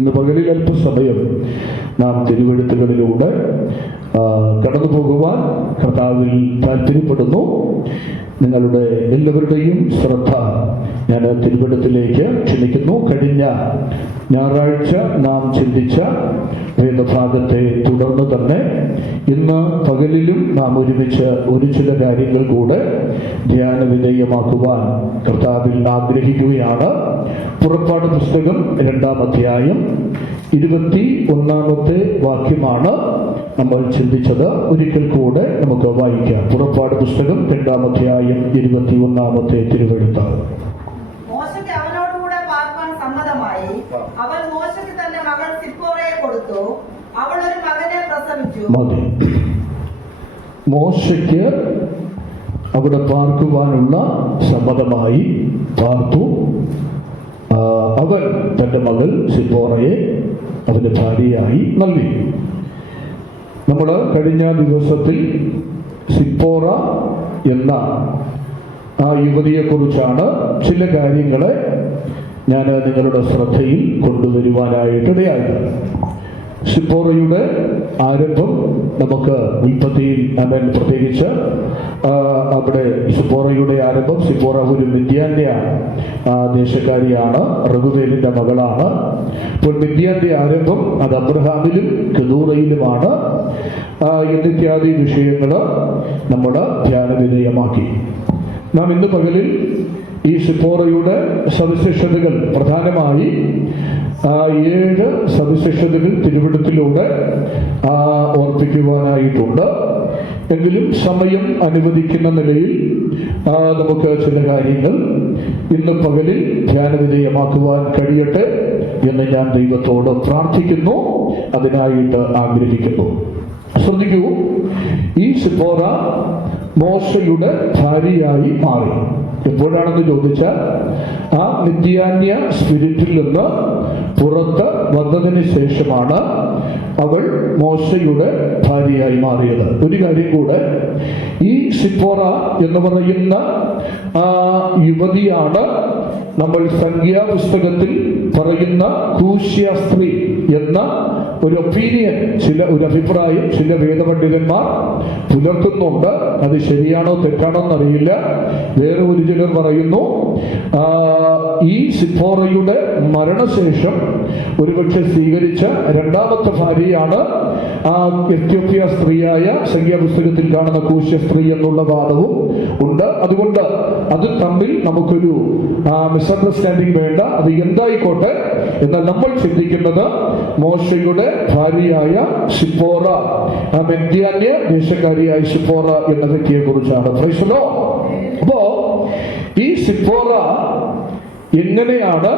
ഇന്ന് പകലിൽ അല്പസമയം നാം തിരുവെഴുത്തുകളിലൂടെ കടന്നു പോകുവാൻ കർത്താവിൽ താല്പര്യപ്പെടുന്നു. നിങ്ങളുടെ എല്ലാവരുടെയും ശ്രദ്ധ ഞാൻ തിരുവെഴുത്തിലേക്ക് ക്ഷണിക്കുന്നു. കഴിഞ്ഞ ഞായറാഴ്ച നാം ചിന്തിച്ച വേദഭാഗത്തെ തുടർന്ന് തന്നെ ഇന്ന് പകലിലും നാം ഒരുമിച്ച് ഒരു ചില കാര്യങ്ങൾ കൂടെ ധ്യാന വിധേയമാക്കുവാൻ കർത്താവിൽ ആഗ്രഹിക്കുകയാണ്. പുറപ്പാട് പുസ്തകം 2-ാം അധ്യായം 21-ാമത്തെ വാക്യമാണ് നമ്മൾ ചിന്തിച്ചത്. ഒരിക്കൽ കൂടെ നമുക്ക് വായിക്കാം. പുറപ്പാട് പുസ്തകം 2-ാം അധ്യായം 21-ാമത്തെ തിരുവെഴുത്ത്. മോശയ്ക്ക് അവനോടുകൂടെ പാർപ്പാൻ സമ്മതമായി. അവൻ മോശയ്ക്ക് തന്റെ മകൾ സിപ്പോറയെ കൊടുത്തു. അവൾ ഒരു മകനെ പ്രസവിച്ചു. മതി. മോശയ്ക്ക് അവിടെ പാർക്കുവാനുള്ള സമ്മതമായി. പാർത്തു. അവൻ തന്റെ മകൾ സിപ്പോറയെ അവന്റെ ഭാര്യയായി നൽകി. നമ്മൾ കഴിഞ്ഞ ദിവസത്തിൽ സിപ്പോറ എന്ന ആ യുവതിയെക്കുറിച്ചാണ് ചില കാര്യങ്ങളെ ഞാൻ നിങ്ങളുടെ ശ്രദ്ധയിൽ കൊണ്ടുവരുവാനായിട്ടിടയായത്. സിപ്പോറയുടെ ആരംഭം നമുക്ക് ഉൽപ്പത്തിയിൽ പ്രത്യേകിച്ച് അവിടെ സിപ്പോറയുടെ ആരംഭം, സിപ്പോറ ഒരു മിദ്യാന്റെ ദേശക്കാരിയാണ്, റഘുവേലിന്റെ മകളാണ്. ഇപ്പോൾ മിദ്യാന്റെ ആരംഭം അത് അബ്രഹാമിലും കെതൂറയിലുമാണ്. എന്നിത്യാദി വിഷയങ്ങൾ നമ്മൾ ധ്യാനവിധേയമാക്കി. നാം ഇന്ന് പകലിൽ ഈ സിപ്പോറയുടെ സവിശേഷതകൾ, പ്രധാനമായി 7 സവിശേഷതകൾ തിരുവെഴുത്തിലൂടെ ഓർപ്പിക്കുവാനായിട്ടുണ്ട്. എങ്കിലും സമയം അനുവദിക്കുന്ന നിലയിൽ നമുക്ക് ചില കാര്യങ്ങൾ ഇന്ന് പകലിൽ ധ്യാനവിധേയമാക്കുവാൻ കഴിയട്ടെ എന്ന് ഞാൻ ദൈവത്തോട് പ്രാർത്ഥിക്കുന്നു, അതിനായിട്ട് ആഗ്രഹിക്കുന്നു. ശ്രദ്ധിക്കൂ, ഈ സിപ്പോറ മോശയുടെ ഭാര്യയായി മാറി. എപ്പോഴാണെന്ന് ചോദിച്ചാൽ ആ മിദ്യാന്യ സ്പിരിറ്റിൽ നിന്ന് പുറത്ത് വന്നതിന് ശേഷമാണ് അവൾ മോശയുടെ ഭാര്യയായി മാറിയത്. ഒരു കാര്യം കൂടെ, ഈ സിപ്പോറ എന്ന് പറയുന്ന യുവതിയാണ് നമ്മൾ സംഖ്യാപുസ്തകത്തിൽ പറയുന്ന കൂശ്യ സ്ത്രീ എന്ന ഒരു ഒപ്പീനിയൻ, ഒരു അഭിപ്രായം ചില വേദപണ്ഡിതന്മാർ പുലർത്തുന്നുണ്ട്. അത് ശരിയാണോ തെറ്റാണോ എന്നറിയില്ല. വേറെ ഒരു ചിലർ പറയുന്നു ഈ സിപ്പോറയുടെ മരണശേഷം ഒരുപക്ഷെ സ്വീകരിച്ച 2ാമത്തെ ഭാര്യയാണ് ആ എത്യോപ്യ സ്ത്രീയായ സംഖ്യാപുസ്തകത്തിൽ കാണുന്ന കൂശ്യ സ്ത്രീ എന്നുള്ള വാദവും ഉണ്ട്. അതുകൊണ്ട് അത് തമ്മിൽ നമുക്കൊരു മിസ്അണ്ടർസ്റ്റാൻഡിങ് വേണ്ട. അത് എന്തായിക്കോട്ടെ, എന്നാൽ നമ്മൾ ചിന്തിക്കുന്നത് മോശയുടെ ഭാര്യയായ സിപ്പോറ, മിദ്യാന്യ ദേശക്കാരിയായ സിപ്പോറ എന്ന വ്യക്തിയെ കുറിച്ചാണ്. അപ്പോ ഈ സിപ്പോറ എങ്ങനെയാണ്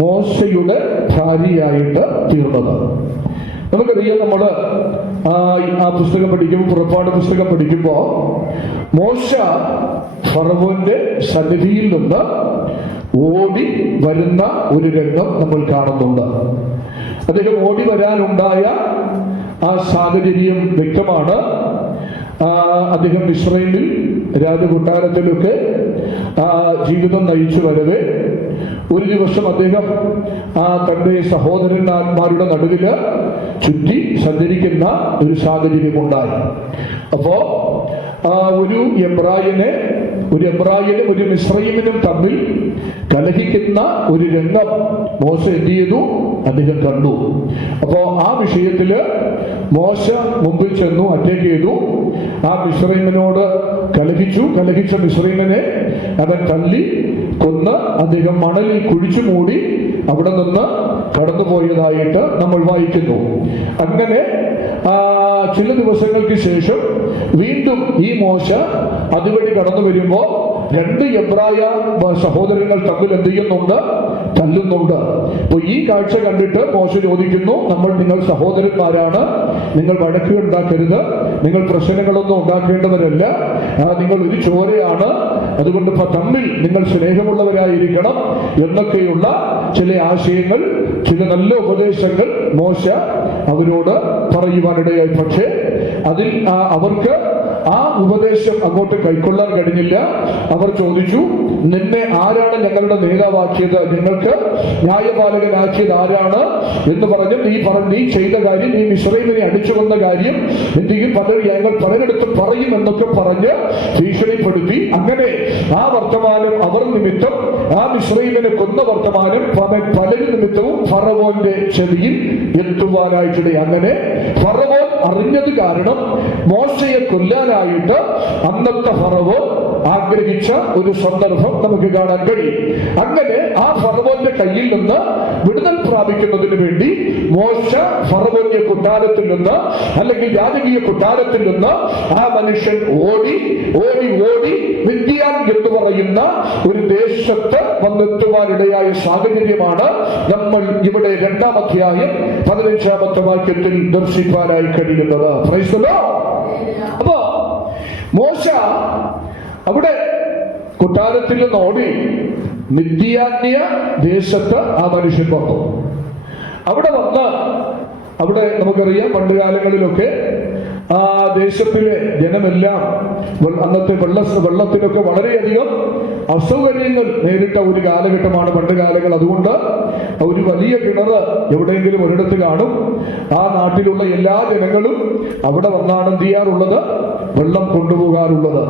മോശയുടെ ഭാര്യയായിട്ട് തീർന്നത്? നമുക്കറിയാം, നമ്മൾ ആ പുസ്തകം പഠിക്കുമ്പോൾ, പുറപ്പാട് പുസ്തകം പഠിക്കുമ്പോൾ, മോശ ഫറവോന്റെ സന്നിധിയിൽ നിന്ന് ഓടി വരുന്ന ഒരു രംഗം നമ്മൾ കാണുന്നുണ്ട്. അദ്ദേഹം ഓടി വരാനുണ്ടായ ആ സാഹചര്യം വ്യക്തമാണ്. അദ്ദേഹം മിസ്രൈമിൽ രാജകൊട്ടാരത്തിലൊക്കെ ജീവിതം നയിച്ചു വരവേ ഒരു ദിവസം അദ്ദേഹം തന്റെ സഹോദരന്മാരുടെ നടുവില് ചുറ്റി സഞ്ചരിക്കുന്ന ഒരു സാഹചര്യം ഉണ്ടായി. അപ്പോ ഒരു എബ്രായനും ഒരു മിസ്രൈമിനും തമ്മിൽ കലഹിക്കുന്ന ഒരു രംഗം മോശ എന്ത് ചെയ്തു? അദ്ദേഹം കണ്ടു. അപ്പോ ആ വിഷയത്തില് മോശ മുമ്പിൽ ചെന്നു അറ്റാക്ക് ചെയ്തു. ആ മിസ്രൈമിനോട് കലഹിച്ച മിസ്രൈമിനെ അവൻ തല്ലി കൊന്ന് അദ്ദേഹം മണലിൽ കുഴിച്ചു മൂടി അവിടെ നിന്ന് കടന്നുപോയതായിട്ട് നമ്മൾ വായിക്കുന്നു. അങ്ങനെ ചില ദിവസങ്ങൾക്ക് ശേഷം വീണ്ടും ഈ മോശ അതുവഴി കടന്നു വരുമ്പോ 2 എബ്രായ സഹോദരങ്ങൾ തമ്മിൽ എന്ത് ചെയ്യുന്നുണ്ട്? തല്ലുന്നുണ്ട്. അപ്പൊ ഈ കാഴ്ച കണ്ടിട്ട് മോശ ചോദിക്കുന്നു, നിങ്ങൾ സഹോദരന്മാരാണ്, നിങ്ങൾ വഴക്ക് ഉണ്ടാക്കരുത്, നിങ്ങൾ പ്രശ്നങ്ങളൊന്നും ഉണ്ടാക്കേണ്ടവരല്ല, നിങ്ങൾ ഒരു ചോരയാണ്, അതുകൊണ്ട് തമ്മിൽ നിങ്ങൾ സ്നേഹമുള്ളവരായിരിക്കണം എന്നൊക്കെയുള്ള ചില ആശയങ്ങൾ, ചില നല്ല ഉപദേശങ്ങൾ മോശ അവരോട് പറയുവാനിടയായി. പക്ഷേ അതിൽ അവർക്ക് ആ ഉപദേശം അങ്ങോട്ട് കൈക്കൊള്ളാൻ കഴിഞ്ഞില്ല. അവർ ചോദിച്ചു, നിന്നെ ആരാണ് ഞങ്ങളുടെ നേതാവാക്കിയത്, ഞങ്ങൾക്ക് ന്യായപാലകനാക്കിയത് ആരാണ് എന്ന് പറഞ്ഞ് നീ ചെയ്ത കാര്യം, നീ മിസ്രൈമിനെ അടിച്ചു വന്ന കാര്യം എന്തെങ്കിലും ഞങ്ങൾ പലരിടത്ത് പറയും എന്നൊക്കെ പറഞ്ഞ് ഭീഷണിപ്പെടുത്തി. അങ്ങനെ ആ വർത്തമാനം അവർ നിമിത്തം, ആ മിസ്രൈമിനെ കൊന്ന വർത്തമാനം പലരും നിമിത്തവും ഫറവോന്റെ ചെവിയിൽ എത്തുവാനായിട്ടിടെ. അങ്ങനെ ഫറവോൻ അറിഞ്ഞത് കാരണം മോശയെ കൊല്ലാനായിട്ട് അന്നത്തെ ഫറവോൻ ആഗ്രഹിച്ച ഒരു സന്ദർഭം നമുക്ക് കാണാൻ കഴിയും. അങ്ങനെ ആ ഫറവോന്റെ കയ്യിൽ നിന്ന് വിടുതൽ പ്രാപിക്കുന്നതിന് വേണ്ടി മോശ ഫറവോന്റെ കൊട്ടാരത്തിൽ നിന്ന്, അല്ലെങ്കിൽ രാജകീയ കൊട്ടാരത്തിൽ നിന്ന് ആ മനുഷ്യൻ ഓടി ഓടി ഓടി മിദ്യാൻ എന്ന് പറയുന്ന ഒരു ദേശത്ത് വന്നെത്തുവാനിടയായ സാഹചര്യമാണ് നമ്മൾ ഇവിടെ 2-ാം അധ്യായം 15-ാമത്തെ വാക്യത്തിൽ ദർശിക്കാനായി കഴിയുന്നത്. Price the Lord. അപ്പോ മോശ അവിടെ കൊട്ടാരത്തിൽ നിന്ന് ഓടി മിദ്യാന്യ ദേശത്ത് ആ മനുഷ്യൻ വന്നു. അവിടെ വന്ന് അവിടെ നമുക്കറിയാം പണ്ട് കാലങ്ങളിലൊക്കെ ആ ദേശത്തിലെ ജനമെല്ലാം അന്നത്തെ വെള്ളത്തിനൊക്കെ വളരെയധികം അസൗകര്യങ്ങൾ നേരിട്ട ഒരു കാലഘട്ടമാണ് പണ്ട് കാലങ്ങൾ. അതുകൊണ്ട് ഒരു വലിയ കിണർ എവിടെയെങ്കിലും ഒരിടത്ത് കാണും. ആ നാട്ടിലുള്ള എല്ലാ ജനങ്ങളും അവിടെ വന്നാണ് എന്ത് ചെയ്യാറുള്ളത്, വെള്ളം കൊണ്ടുപോകാറുള്ളത്.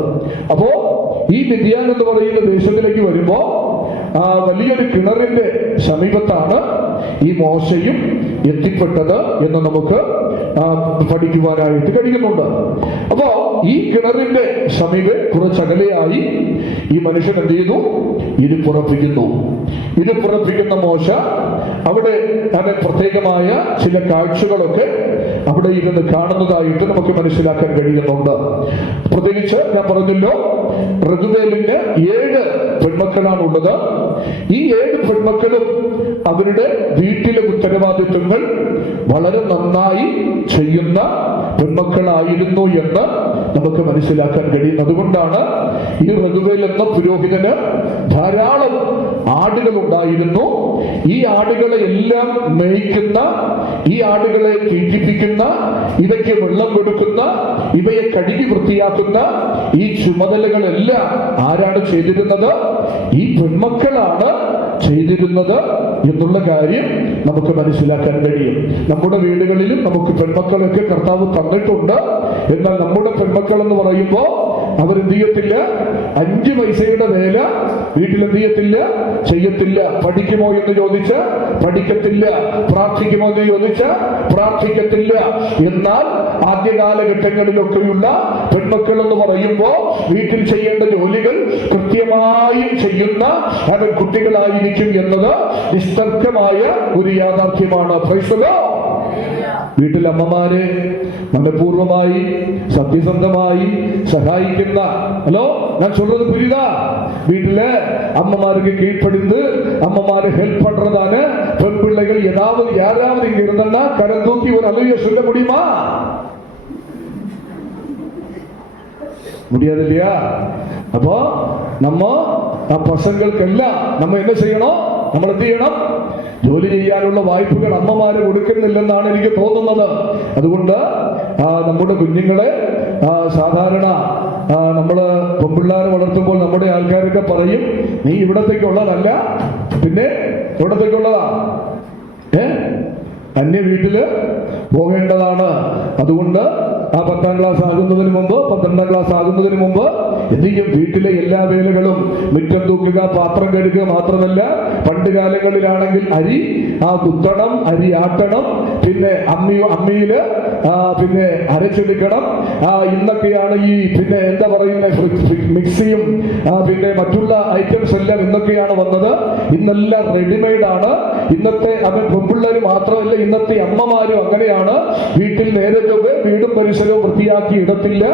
അപ്പോ ഈ മിദ്യാൻ എന്ന് പറയുന്ന ദേശത്തിലേക്ക് വരുമ്പോ വലിയൊരു കിണറിന്റെ സമീപത്താണ് ഈ മോശയും എത്തിപ്പെട്ടത് എന്ന് നമുക്ക് പഠിക്കുവാനായിട്ട് കഴിയുന്നുണ്ട്. അപ്പോ ഈ കിണറിന്റെ സമീപം കുറച്ചകലെയായി ഈ മനുഷ്യൻ എന്ത് ചെയ്തു, ഇരുപ്പുറപ്പിക്കുന്ന മോശ അവിടെ അതിന് പ്രത്യേകമായ ചില കാഴ്ചകളൊക്കെ അവിടെ ഇരുന്ന് കാണുന്നതായിട്ട് നമുക്ക് മനസ്സിലാക്കാൻ കഴിയുന്നുണ്ട്. പ്രത്യേകിച്ച് ഞാൻ പറഞ്ഞല്ലോ, റെഗുവേലിന് 7 പെൺമക്കളാണുള്ളത്. ഈ 7 പെൺമക്കളും അവരുടെ വീട്ടിലെ ഉത്തരവാദിത്വങ്ങൾ വളരെ നന്നായി ചെയ്യുന്ന പെൺമക്കളായിരുന്നു എന്ന് നമുക്ക് മനസ്സിലാക്കാൻ കഴിയും. അതുകൊണ്ടാണ് ഈ റഘുവേൽ എന്ന പുരോഹിതന് ധാരാളം ആടുകൾ ഉണ്ടായിരുന്നു. ഈ ആടുകളെ എല്ലാം മേയ്ക്കുന്ന, ഈ ആടുകളെ തീറ്റിപ്പിക്കുന്ന, ഇവയ്ക്ക് വെള്ളം കൊടുക്കുന്ന, ഇവയെ കഴുകി വൃത്തിയാക്കുന്ന ഈ ചുമതലകളെല്ലാം ആരാണ് ചെയ്തിരുന്നത്? ഈ പെൺമക്കളാണ് ചെയ്തിരുന്നത് എന്നുള്ള കാര്യം നമുക്ക് മനസ്സിലാക്കാൻ കഴിയും. നമ്മുടെ വീടുകളിലും നമുക്ക് പെൺമക്കളൊക്കെ കർത്താവ് തന്നിട്ടുണ്ട്. എന്നാൽ നമ്മുടെ പെൺമക്കൾ എന്ന് പറയുമ്പോൾ അവരെന്ത് ചെയ്യത്തില്ല, 5 പൈസയുടെ വേല വീട്ടിലെന്ത് ചെയ്യത്തില്ല. പഠിക്കുമോ എന്ന് ചോദിച്ച പഠിക്കത്തില്ല, പ്രാർത്ഥിക്കുമോ എന്ന് ചോദിച്ച പ്രാർത്ഥിക്കത്തില്ല. എന്നാൽ ആദ്യകാലഘട്ടങ്ങളിലൊക്കെയുള്ള പെൺമക്കൾ എന്ന് പറയുമ്പോൾ വീട്ടിൽ ചെയ്യേണ്ട ജോലികൾ കൃത്യമായും ചെയ്യുന്ന കുട്ടികളായിരിക്കും എന്നത് നിസ്തർക്കമായ ഒരു യാഥാർത്ഥ്യമാണ്. Price the Lord. വീട്ടിൽ അമ്മമാരെ മനഃപൂർവമായി സത്യസന്ധമായി സഹായിക്കുന്ന, ഹലോ ഞാൻ சொல்றது புரியுதா? வீட்டுல அம்மமாருக்கு கீழ்ப்படிந்து அம்மமாரை ஹெல்ப் பண்றதான பெண் பிள்ளைகள் யாராவது இங்க இருந்தா கரம் தூக்கி ஒரு அல்லேலூயா சொல்ல முடியுமா? முடியாது இல்லையா? அப்போ நம்ம பசங்களுக்கெல்லாம் நம்ம என்ன செய்யணும்? നമ്മൾ എന്ത് ചെയ്യണം? ജോലി ചെയ്യാനുള്ള വായ്പകൾ അമ്മമാര് കൊടുക്കുന്നില്ലെന്നാണ് എനിക്ക് തോന്നുന്നത്. അതുകൊണ്ട് നമ്മുടെ കുഞ്ഞുങ്ങളെ സാധാരണ നമ്മള് പെൺപിള്ളേരെ വളർത്തുമ്പോൾ നമ്മുടെ ആൾക്കാരൊക്കെ പറയും, നീ ഇവിടത്തേക്കുള്ളതല്ല, പിന്നെ ഇവിടത്തേക്കുള്ളതാ, അന്യ വീട്ടില് പോകേണ്ടതാണ്. അതുകൊണ്ട് 10ാം ക്ലാസ് ആകുന്നതിന് മുമ്പ് 12ാം ക്ലാസ് ആകുന്നതിന് മുമ്പ് എന്ത് ചെയ്യും? വീട്ടിലെ എല്ലാ വേലകളും, മുറ്റം തൂക്കുക, പാത്രം കഴുകുക, മാത്രമല്ല പണ്ട് കാലങ്ങളിലാണെങ്കിൽ അരി കുത്തണം, അരി ആട്ടണം, പിന്നെ അമ്മിയില് പിന്നെ അരച്ചെടുക്കണം. ഇന്നൊക്കെയാണ് ഈ പിന്നെ എന്താ പറയുന്ന മിക്സിയും പിന്നെ മറ്റുള്ള ഐറ്റംസ് എല്ലാം ഇന്നൊക്കെയാണ് വന്നത്. ഇന്നെല്ലാം റെഡിമെയ്ഡ് ആണ്. ഇന്നത്തെ പെൺപിള്ളേര് മാത്രമല്ല, ഇന്നത്തെ അമ്മമാരും അങ്ങനെയാണ്. വീട്ടിൽ നേരെ ചൊവ്വേ വീടും പരിസരവും വൃത്തിയാക്കി ഇടത്തില്ല.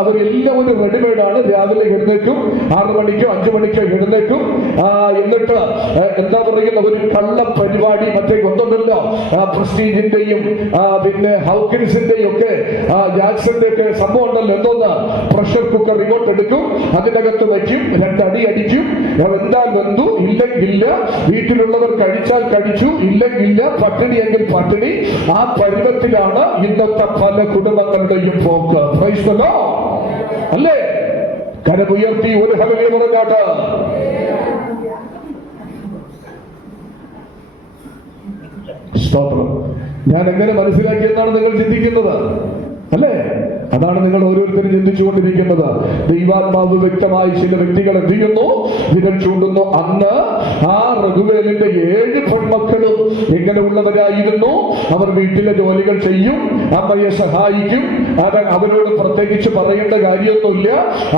അവരെല്ലാം ഒരു റെഡിമെയ്ഡ് ആണ്. രാവിലെ എഴുന്നേക്കും, 6 മണിക്കോ 5 മണിക്കോ എഴുന്നേക്കും. എന്നിട്ട് എന്താ പറയുന്ന ഒരു കള്ള പരിപാടി മറ്റേ കൊണ്ടുണ്ടല്ലോ, പ്രസ്റ്റീജിന്റെയും പിന്നെ ഹൗക്കിൻസിന്റെയും ഒക്കെ ജാക്സന്റെ ഒക്കെ സംഭവം ഉണ്ടല്ലോ. എന്തോന്ന്? പ്രഷർ കുക്കർ റിമോട്ട് എടുക്കും, അതിനകത്ത് വയ്ക്കും, 2 അടി അടിക്കും. എന്താ ബന്ധു? ഇല്ലെങ്കില്ല. വീട്ടിലുള്ളവർ കഴിച്ചാൽ കഴിച്ചു, ഇല്ലെങ്കില്ല. പട്ടിണിയെങ്കിൽ പട്ടിണി. ആ പരുവത്തിലാണ് ഇന്നത്തെ പല കുടുംബങ്ങളുടെയും പോക്ക്. Price the Lord. അല്ലേ? കരമുയർത്തി ഒരു ഹല്ലേലൂയ പറഞ്ഞാട്ട്. സ്തോത്രം. ഞാൻ എങ്ങനെ മനസ്സിലാക്കിയെന്നാണ് നിങ്ങൾ ചിന്തിക്കുന്നത് അല്ലേ? അതാണ് നിങ്ങൾ ഓരോരുത്തരും ചിന്തിച്ചുകൊണ്ടിരിക്കുന്നത്. ദൈവാത്മാവ് വ്യക്തമായി ചില വ്യക്തികൾ എന്ത് ചെയ്യുന്നു? വിരൽ ചൂണ്ടുന്നു. അന്ന് ആ റഘുവേലിന്റെ 7 പെൺമക്കളും എങ്ങനെയുള്ളവരായിരുന്നു? അവർ വീട്ടിലെ ജോലികൾ ചെയ്യും, അമ്മയെ സഹായിക്കും. അവരോട് പ്രത്യേകിച്ച് പറയേണ്ട കാര്യമൊന്നുമില്ല.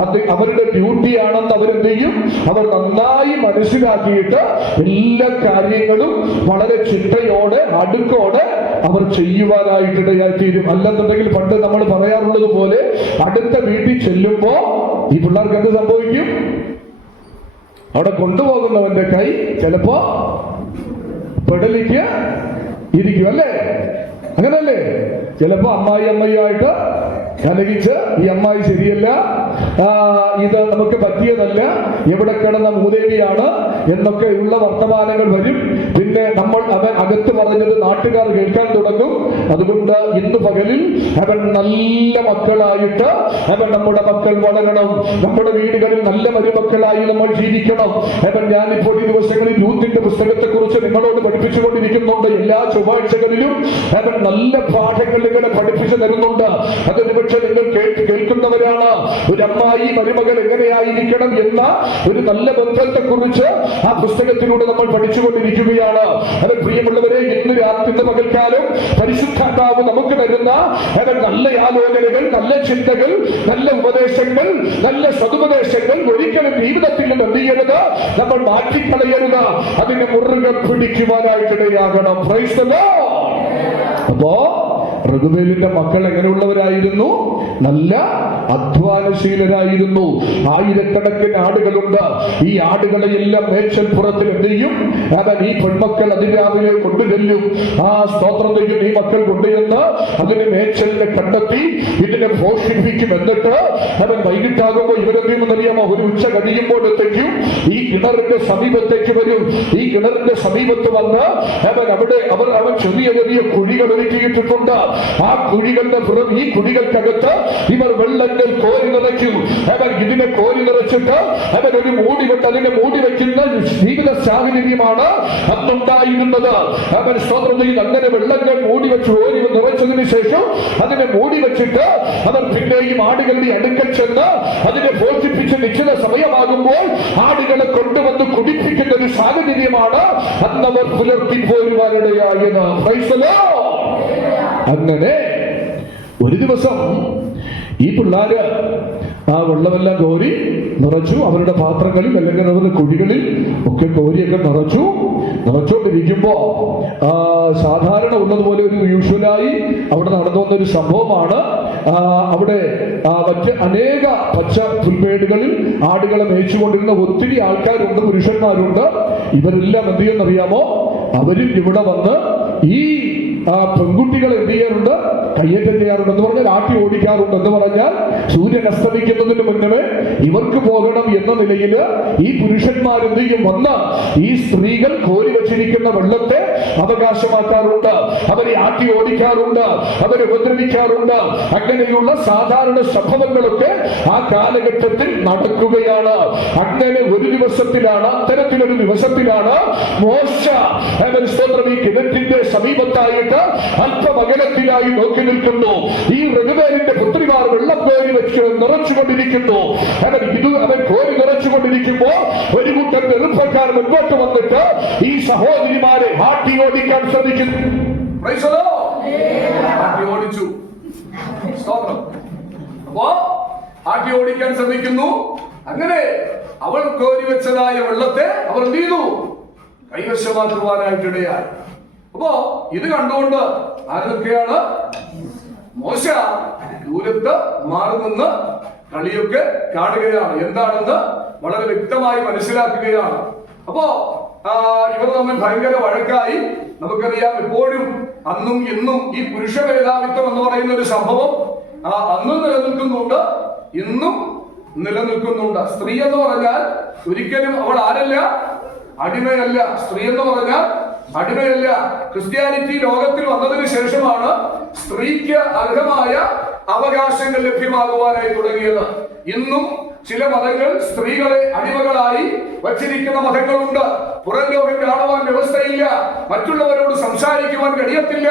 അത് അവരുടെ ഡ്യൂട്ടിയാണെന്ന് അവരെന്ത് ചെയ്യും? അവർ നന്നായി മനസ്സിലാക്കിയിട്ട് എല്ലാ കാര്യങ്ങളും വളരെ ചിട്ടയോടെ അടുക്കോടെ അവർ ചെയ്യുവാനായിട്ടിടയായി തീരും. അല്ലെന്നുണ്ടെങ്കിൽ പണ്ട് നമ്മൾ പറയാറുള്ളത് പോലെ അടുത്ത വീട്ടിൽ ചെല്ലുമ്പോ ഈ പിള്ളേർക്ക് എന്ത് സംഭവിക്കും? അവിടെ കൊണ്ടുപോകുന്നവന്റെ കൈ ചിലപ്പോ പെടലിക്ക് ഇരിക്കും അല്ലേ? അങ്ങനല്ലേ? ചിലപ്പോ അമ്മായിയായിട്ട് കലഹിച്ച് ഈ അമ്മായി ശരിയല്ല, ഇത് നമുക്ക് പറ്റിയതല്ല, എവിടെ കിടന്ന മൂദേവിയാണ് എന്നൊക്കെയുള്ള വർത്തമാനങ്ങൾ വരും. പിന്നെ നമ്മൾ അവൻ അകത്ത് പറഞ്ഞത് നാട്ടുകാർ കേൾക്കാൻ തുടങ്ങും. അതുകൊണ്ട് ഇന്ന് പകലിൽ അവൻ നല്ല മക്കളായിട്ട് നമ്മുടെ മക്കൾ വളരണം, നമ്മുടെ വീടുകളിൽ നല്ല മരുമക്കളായി നമ്മൾ ജീവിക്കണം. ഞാനിപ്പോൾ ഈ ദിവസങ്ങളിൽ യൂത്തിന്റെ പുസ്തകത്തെ കുറിച്ച് നിങ്ങളോട് പഠിപ്പിച്ചുകൊണ്ടിരിക്കുന്നുണ്ട്. എല്ലാ ചൊവ്വാഴ്ചകളിലും നല്ല പാഠങ്ങൾ നിങ്ങളെ പഠിപ്പിച്ചു തരുന്നുണ്ട്. അതൊരു പക്ഷെ നിങ്ങൾ കേൾക്കുന്നവരാണ്. ഒരു അമ്മായി മരുമകൾ എങ്ങനെയായിരിക്കണം എന്ന ഒരു നല്ല ബന്ധത്തെ കുറിച്ച് ആ പുസ്തകത്തിലൂടെ നമ്മൾ പഠിച്ചുകൊണ്ടിരിക്കുകയാണ്. അത് പ്രിയമുള്ളവരെ, ഇന്ന് പകൽക്കാലം പരിശുദ്ധാത്മാവ് നമുക്ക് തരുന്ന നല്ല ആലോചനകൾ, നല്ല ചിന്തകൾ, നല്ല ഉപദേശങ്ങൾ, നല്ല സതുപദേശങ്ങൾ ഒരിക്കലും ജീവിതത്തിൽ നിന്ന് എന്ത് ചെയ്യരുത്? നമ്മൾ മാറ്റിക്കളയരുത്. അതിനെ മുറുകെ പിടിക്കുവാനായിട്ടിടയാകണം. Price the Lord. അപ്പോ റഘുവേലിന്റെ മക്കൾ എങ്ങനെയുള്ളവരായിരുന്നു? നല്ല അധ്വാനശീലരായിരുന്നു. ആയിരക്കണക്കിന് ആടുകളുണ്ട്. ഈ ആടുകളെയെല്ലാം മേച്ചൽപ്പുറത്തിൽ എന്ത് ചെയ്യും? ഈ പെൺമക്കൾ അതിരാവിലെ കൊണ്ടുചെല്ലും. ആ സ്തോത്രം ചെയ്യും. ഈ മക്കൾ കൊണ്ടുചെന്ന് അതിന് മേച്ചലിനെ കണ്ടെത്തി ഇതിനെ പോഷിപ്പിക്കും. എന്നിട്ട് വൈകിട്ടാകുമ്പോൾ ഇവരെന്തെന്നറിയാമോ? ഒരു ഉച്ച കഴിയുമ്പോഴത്തേക്കും ഈ കിണറിന്റെ സമീപത്തേക്ക് വരും. ഈ കിണറിന്റെ സമീപത്ത് വന്ന് അവൻ ചെറിയ ചെറിയ കുഴികൾ ഒരുക്കിയിട്ടിട്ടുണ്ട്. ആ കുഴികളുടെ പുറം ഈ കുഴികൾക്കകത്ത് ഇവർ വെള്ളങ്ങൾ കോരി നിറയ്ക്കും. ഇതിനെ കോരി നിറച്ചിട്ട് ഒരു മൂടി കൊണ്ട് അതിനെ മൂടി വയ്ക്കുന്ന ജീവിത സാഹചര്യമാണ് അന്നുണ്ടായിരുന്നത്. അങ്ങനെ വെള്ളങ്ങൾ മൂടി വെച്ച് ഓരി നിറച്ചതിന് ശേഷം അതിനെ മൂടി വെച്ചിട്ട് അവർ പിന്നെയും ആടുകളുടെ അടുക്കൽ ചെന്ന് അതിനെ പോഷിപ്പിച്ച് നിശ്ചിത സമയമാകുമ്പോൾ ആടുകളെ കൊണ്ടുവന്ന് കുടിപ്പിക്കുന്ന ഒരു സാഹചര്യമാണ് അന്നവർ പുലർത്തി പോരുവാനിടയായത്. Price the Lord. അങ്ങനെ ഒരു ദിവസം ഈ പിള്ളേര് ആ വെള്ളമെല്ലാം കോരി നിറച്ചു. അവരുടെ പാത്രങ്ങളിൽ അല്ലെങ്കിൽ അവരുടെ കുഴികളിൽ ഒക്കെ കോരിയൊക്കെ നിറച്ചുകൊണ്ടിരിക്കുമ്പോ സാധാരണ ഉള്ളതുപോലെ ഒരു യൂഷ്വലായി അവിടെ നടന്നു വന്ന ഒരു സംഭവമാണ്. അവിടെ മറ്റ് അനേക പച്ച പുൽമേടുകളിൽ ആടുകളെ മേയിച്ചുകൊണ്ടിരുന്ന ഒത്തിരി ആൾക്കാരുണ്ട്, പുരുഷന്മാരുണ്ട്. ഇവരെല്ലാം എന്ത് ചെയ്യുന്നറിയാമോ? അവരും ഇവിടെ വന്ന് ഈ പെൺകുട്ടികൾ എന്ത് ചെയ്യാറുണ്ട്? കയ്യേറ്റം ചെയ്യാറുണ്ട്. എന്ന് പറഞ്ഞാൽ ആട്ടി ഓടിക്കാറുണ്ട്. എന്ന് പറഞ്ഞാൽ സൂര്യൻ അസ്തമിക്കുന്നതിന് മുന്നമേ ഇവർക്ക് പോകണം എന്ന നിലയിൽ ഈ പുരുഷന്മാർ എന്ത് ചെയ്യും? വന്ന് ഈ സ്ത്രീകൾ കോരി വച്ചിരിക്കുന്ന വെള്ളത്തെ അവകാശമാക്കാറുണ്ട്. അവരെ ആട്ടി ഓടിക്കാറുണ്ട്, അവരെ ഉപദ്രവിക്കാറുണ്ട്. അങ്ങനെയുള്ള സാധാരണ സംഭവങ്ങളൊക്കെ ആ കാലഘട്ടത്തിൽ നടക്കുകയാണ്. അങ്ങനെ ഒരു ദിവസത്തിലാണ്, അത്തരത്തിലൊരു ദിവസത്തിലാണ് മോശ ഈ കിണറ്റിന്റെ സമീപത്തായിട്ട് അല്പമകലത്തിലായി നോക്കി നിൽക്കുന്നു. ഈ റഘുവേലിന്റെ പുത്രിമാർ വെള്ളം കോരി വെച്ച് നിറച്ചുകൊണ്ടിരിക്കുന്നു. അവൻ കോരി നിറച്ചുകൊണ്ടിരിക്കുമ്പോ ഒരു കൂട്ടം ചെറുപ്പക്കാർ മുൻപോട്ട് വന്നിട്ട് ഈ സഹോദരിമാരെ ആട്ടി ഓടിക്കാൻ ശ്രമിക്കുന്നു. ആട്ടി ഓടിക്കാൻ ശ്രമിക്കുന്നു. അങ്ങനെ അവൾ കോരി വെച്ചതായ വെള്ളത്തെ അവർ എന്ത് ചെയ്തു? കൈവശമാക്കുവാനായിട്ടിടയായി. അപ്പോ ഇത് കണ്ടുകൊണ്ട് ആരൊക്കെയാണ്? മോശ ദൂരത്ത് മാറി നിന്ന് കളിയൊക്കെ കാണുകയാണ്. എന്താണെന്ന് വളരെ വ്യക്തമായി മനസ്സിലാക്കുകയാണ്. അപ്പോ ഇവർ തമ്മിൽ ഭയങ്കര വഴക്കായി. നമുക്കറിയാം, എപ്പോഴും അന്നും ഇന്നും ഈ പുരുഷ മേധാവിത്വം എന്ന് പറയുന്ന ഒരു സംഭവം അന്നും നിലനിൽക്കുന്നുണ്ട്, ഇന്നും നിലനിൽക്കുന്നുണ്ട്. സ്ത്രീ എന്ന് പറഞ്ഞാൽ ഒരിക്കലും അവൾ ആരല്ല? അടിമയല്ല. സ്ത്രീ എന്ന് പറഞ്ഞാൽ അടിമയല്ല. ക്രിസ്ത്യാനിറ്റി ലോകത്തിൽ വന്നതിന് ശേഷമാണ് സ്ത്രീക്ക് അർഹമായ അവകാശങ്ങൾ ലഭ്യമാകുവാനായി തുടങ്ങിയത്. ഇന്നും ചില മതങ്ങൾ സ്ത്രീകളെ അടിമകളായി വച്ചിരിക്കുന്ന മതങ്ങളുണ്ട്. പുറം ലോകം കാണുവാൻ വ്യവസ്ഥയില്ല, മറ്റുള്ളവരോട് സംസാരിക്കുവാൻ കഴിയത്തില്ല.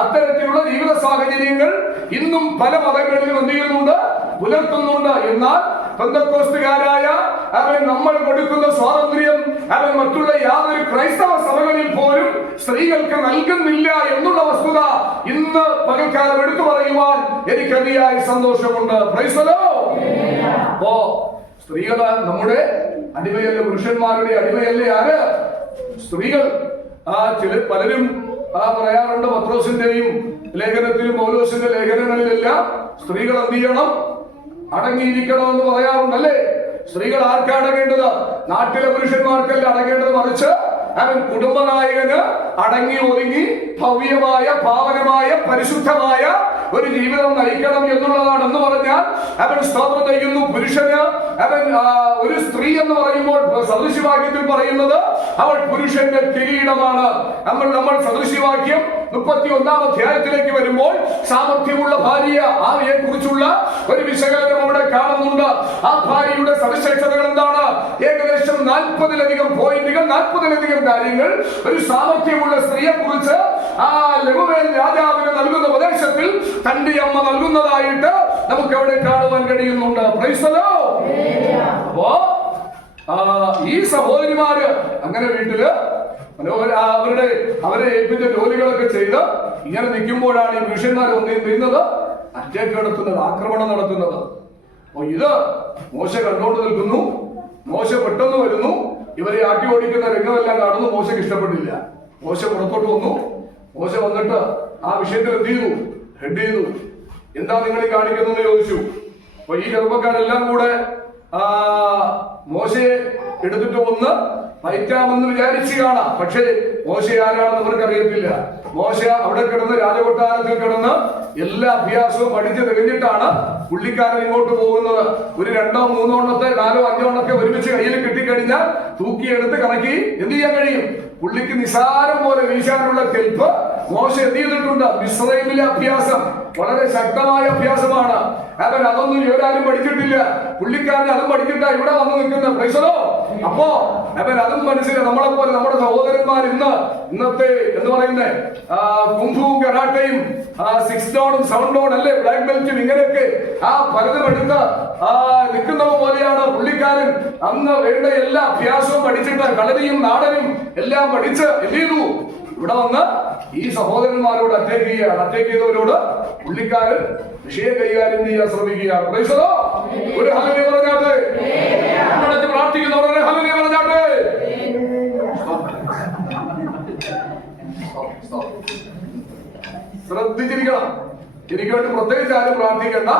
അത്തരത്തിലുള്ള ജീവിത സാഹചര്യങ്ങൾ ഇന്നും പല മതങ്ങളിലും എന്ത് ചെയ്യുന്നുണ്ട്, പുലർത്തുന്നുണ്ട്. എന്നാൽ പെന്തക്കോസ്തുകാരായ അവൻ നമ്മൾ കൊടുക്കുന്ന സ്വാതന്ത്ര്യം അവൻ മറ്റുള്ള യാതൊരു ക്രൈസ്തവ സഭകളിൽ പോലും സ്ത്രീകൾക്ക് നൽകുന്നില്ല എന്നുള്ള വസ്തുത ഇന്ന് പകൽക്കാലം എടുത്തു പറയുവാൻ എനിക്ക് അതിയായ സന്തോഷമുണ്ട്. Price the Lord. അപ്പോ സ്ത്രീകള് നമ്മുടെ അടിമയല്ല, പുരുഷന്മാരുടെ അടിമയല്ലേ ആര്? സ്ത്രീകൾ. പലരും പറയാറുണ്ട്, പത്രോസിന്റെയും ലേഖനത്തിലും പൗലോസിന്റെ ലേഖനങ്ങളിലെല്ലാം സ്ത്രീകൾ എന്ത് ചെയ്യണം, അടങ്ങിയിരിക്കണമെന്ന് പറയാറുണ്ടല്ലേ. സ്ത്രീകൾ ആർക്കാ അടങ്ങേണ്ടത്? നാട്ടിലെ പുരുഷന്മാർക്കല്ല അടങ്ങേണ്ടത്, മറിച്ച് അവൻ കുടുംബനായകന് അടങ്ങി ഒതുങ്ങി ഭവ്യമായ പാവനമായ പരിശുദ്ധമായ ഒരു ജീവിതം നയിക്കണം എന്നുള്ളതാണ്. എന്ന് പറഞ്ഞാൽ അവൻ സ്തോത്രം ചെയ്യുന്നു. പുരുഷന് അവൻ ഒരു സ്ത്രീ എന്ന് പറയുമ്പോൾ സദൃശ്യവാക്യത്തിൽ പറയുന്നത് അവൾ പുരുഷന്റെ കിരീടമാണ്. നമ്മൾ സദൃശ്യവാക്യം 31-ാം അധ്യായത്തിലേക്ക് വരുമ്പോൾ സാമർഥ്യമുള്ള ഭാര്യ ആവിയെ കുറിച്ചുള്ള ഒരു വിശകലനം അവിടെ കാണുന്നുണ്ട്. ആ ഭാര്യയുടെ സവിശേഷതകൾ എന്താണ്? ഏകദേശം 40-ലധികം പോയിന്റുകൾ, 40-ലധികം കാര്യങ്ങൾ ഒരു സാമർഥ്യമുള്ള സ്ത്രീയെ കുറിച്ച് ആ ലെമുവേൽ രാജാവിന് നൽകുന്ന ഉപദേശത്തിൽ തന്റെ അമ്മ നൽകുന്നതായിട്ട് നമുക്ക് അവിടെ കാണുവാൻ കഴിയുന്നുണ്ട്. Praise the Lord. അപ്പോ ഈ സഹോദരിമാര് അങ്ങനെ വീട്ടില് അവരെ ഏൽപ്പിച്ച ജോലികളൊക്കെ ചെയ്ത് ഇങ്ങനെ നിൽക്കുമ്പോഴാണ് ഈ പുരുഷന്മാർ ഒന്നും ചെയ്യുന്നത്, അറ്റാക്ക് നടത്തുന്നത്, ആക്രമണം നടത്തുന്നത്. അപ്പൊ ഇത് മോശ കണ്ടോണ്ട് നിൽക്കുന്നു. മോശ പെട്ടെന്ന് വരുന്നു, ഇവരെ ആട്ടി ഓടിക്കുന്ന രംഗമെല്ലാം കാണുന്നു. മോശയ്ക്ക് ഇഷ്ടപ്പെട്ടില്ല. മോശ പുറത്തോട്ട് വന്നു. മോശ വന്നിട്ട് ആ വിഷയത്തിൽ എന്ത് ചെയ്തു, ഹെഡ് ചെയ്തു. എന്താ നിങ്ങൾ ഈ കാണിക്കുന്നതെന്ന് ചോദിച്ചു. അപ്പൊ ഈ ചെറുപ്പക്കാരെല്ലാം കൂടെ മോശയെ എടുത്തിട്ട് ഒന്ന് പയറ്റാമെന്ന് വിചാരിച്ചു കാണാം. പക്ഷേ മോശ ആരാണെന്ന് അവർക്ക് അറിയത്തില്ല. മോശ അവിടെ കിടന്ന് രാജകൊട്ടാരത്തിൽ കിടന്ന് എല്ലാ അഭ്യാസവും പഠിച്ച് തെളിഞ്ഞിട്ടാണ് പുള്ളിക്കാരൻ ഇങ്ങോട്ട് പോകുന്നത്. ഒരു 2 3 എണ്ണത്തെ 4 5 എണ്ണൊക്കെ ഒരുമിച്ച് കയ്യിൽ കിട്ടിക്കഴിഞ്ഞാൽ തൂക്കിയെടുത്ത് കണക്കി എന്ത് ചെയ്യാൻ കഴിയും? പുള്ളിക്ക് നിസാരം പോലെ വീശാനുള്ള കെൽപ്പ് മോശ എന്ത് ചെയ്തിട്ടുണ്ട്? മിസ്രൈമിലെ അഭ്യാസം വളരെ ശക്തമായ അഭ്യാസമാണ്. അവൻ അതൊന്നും ഇവരാരും പഠിച്ചിട്ടില്ല. പുള്ളിക്കാരൻ അതും പഠിച്ചിട്ടാ ഇവിടെ വന്ന് നിൽക്കുന്നത്. Price the Lord. അപ്പോ അവൻ അതും മനസ്സിലായി. നമ്മളെ പോലെ നമ്മുടെ സഹോദരന്മാർ ഇന്നത്തെ എന്ന് പറയുന്നത് കുംഫുവും കരാട്ടയും 6 ഡോണും 7 ഡോൺ അല്ലേ, ബ്ലാക്ക് ബെൽറ്റും ഇങ്ങനെയൊക്കെ പലതും എടുത്ത് നിൽക്കുന്നവ പോലെയാണ് പുള്ളിക്കാരൻ. അന്ന് വേണ്ട എല്ലാ അഭ്യാസവും പഠിച്ചിട്ട് കളരിയും നാടനും എല്ലാം പഠിച്ച് എന്ത് ചെയ്തു? ഇവിടെ വന്ന് ഈ സഹോദരന്മാരോട് അറ്റാക്ക് ചെയ്യുകയാണ്. അറ്റാക്ക് ചെയ്തവരോട് പുള്ളിക്കാരൻ വിഷയം കൈകാര്യം ചെയ്യാൻ ശ്രമിക്കുകയാണ്. Price the Lord. ഒരു ഹല്ലേലൂയ പറഞ്ഞാട്ടെ. നമ്മളെ പ്രാർത്ഥിക്കുന്നവരെ ഹല്ലേലൂയ പറഞ്ഞാട്ടെ. ശ്രദ്ധിച്ചിരിക്കണം. എനിക്ക് വേണ്ടി പ്രത്യേകിച്ച് ആരും പ്രാർത്ഥിക്കേണ്ട.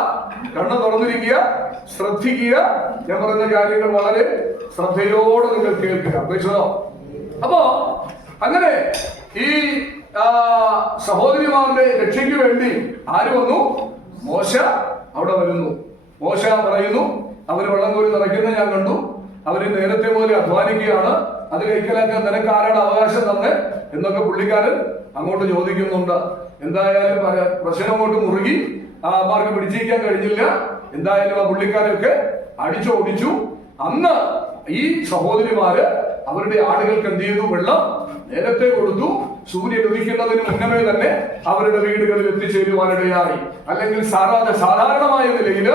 കണ്ണ് തുറന്നിരിക്കുക, ശ്രദ്ധിക്കുക. ഞാൻ പറയുന്ന കാര്യങ്ങൾ വളരെ ശ്രദ്ധയോടെ നിങ്ങൾ കേൾക്കുക. Price the Lord. അപ്പോ അങ്ങനെ ഈ സഹോദരിമാരുടെ രക്ഷയ്ക്ക് വേണ്ടി ആര് വന്നു? മോശ അവിടെ വരുന്നു. മോശ പറയുന്നു, അവര് വെള്ളം കോരി നിറയ്ക്കുന്നത് ഞാൻ കണ്ടു. അവര് നേരത്തെ പോലെ അധ്വാനിക്കുകയാണ്. അത് കൈക്കലാക്കാൻ നിനക്ക് ആരാണ് അവകാശം തന്നെ എന്നൊക്കെ പുള്ളിക്കാരൻ അങ്ങോട്ട് ചോദിക്കുന്നുണ്ട്. എന്തായാലും പ്രശ്നം അങ്ങോട്ട് മുറുകി അമ്മമാർക്ക് പിടിച്ചിരിക്കാൻ കഴിഞ്ഞില്ല. എന്തായാലും ആ പുള്ളിക്കാരൊക്കെ അടിച്ചോടിച്ചു. അന്ന് ഈ സഹോദരിമാര് അവരുടെ ആടുകൾക്ക് എന്ത് ചെയ്തു? വെള്ളം നേരത്തെ കൊടുത്തു. സൂര്യൻ ഉദിക്കുന്നതിന് മുന്നമേ തന്നെ അവരുടെ വീടുകളിൽ എത്തിച്ചേരുവാനിടയായി. അല്ലെങ്കിൽ സാധാരണമായ നിലയിൽ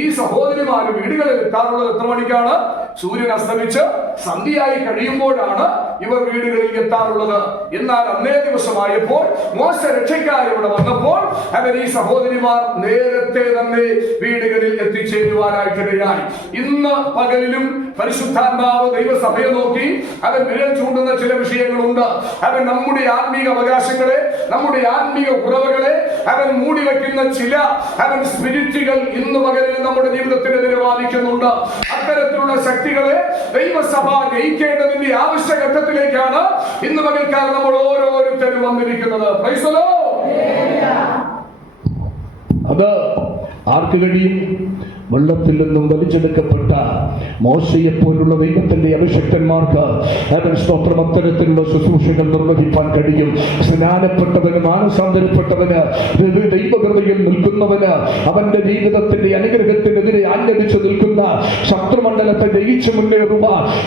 ഈ സഹോദരിമാര് വീടുകളിൽ എത്താറുള്ളത് എത്ര മണിക്കാണ്? സൂര്യൻ അസ്തമിച്ച് സന്ധ്യയായി കഴിയുമ്പോഴാണ് ഇവർ വീടുകളിൽ എത്താറുള്ളത്. എന്നാൽ അന്നേ ദിവസമായപ്പോൾ മോശ രക്ഷയ്ക്കായി ഇവിടെ വന്നപ്പോൾ അവർ ഈ സഹോദരിമാർ നേരത്തെ തന്നെ വീടുകളിൽ എത്തിച്ചേരുവാനായിട്ടിടയായി. ഇന്ന് പകലിലും പരിശുദ്ധാത്മാവ് ദൈവസഭയെ നോക്കി അവൻ വിരൽ ചൂണ്ടുന്ന ചില വിഷയങ്ങളുണ്ട്. അവൻ നമ്മുടെ ആത്മീക അവകാശങ്ങളെ, നമ്മുടെ ആത്മീക കുറവുകളെ അവൻ മൂടി വയ്ക്കുന്ന ചില അവൻ സ്പിരിറ്റുകൾ ഇന്ന് പകലിൽ നമ്മുടെ ജീവിതത്തിനെതിരെ വാദിക്കുന്നുണ്ട്. അത്തരത്തിലുള്ള ശക്തികളെ ദൈവസഭ ജയിക്കേണ്ടതിന്റെ ആവശ്യഘട്ടത്തിലേക്കാണ് ഇന്ന് പകൽക്കാലം നമ്മൾ ഓരോരുത്തരും വന്നിരിക്കുന്നത്. Price the Lord. അത് ആർക്ക് കഴിയും? വെള്ളത്തിൽ നിന്നും വലിച്ചെടുക്കപ്പെട്ട മോശയെ പോലുള്ള ദൈവത്തിന്റെ അഭിഷക്തന്മാർക്ക് അവൻ സ്തോത്രം അത്തരത്തിലുള്ള ശുശ്രൂഷകൾ നിർവഹിക്കാൻ കഴിയും. സ്നാനപ്പെട്ടവന്, മാനസാന്തരപ്പെട്ടവന്, ദൈവകൃപയിൽ നിൽക്കുന്നവന്, അവന്റെ ജീവിതത്തിന്റെ അനുഗ്രഹത്തിനെതിരെ ആഞ്ഞടിച്ചു നിൽക്കുന്ന ശത്രുമണ്ഡലത്തെ ജയിച്ചു മുന്നേറുക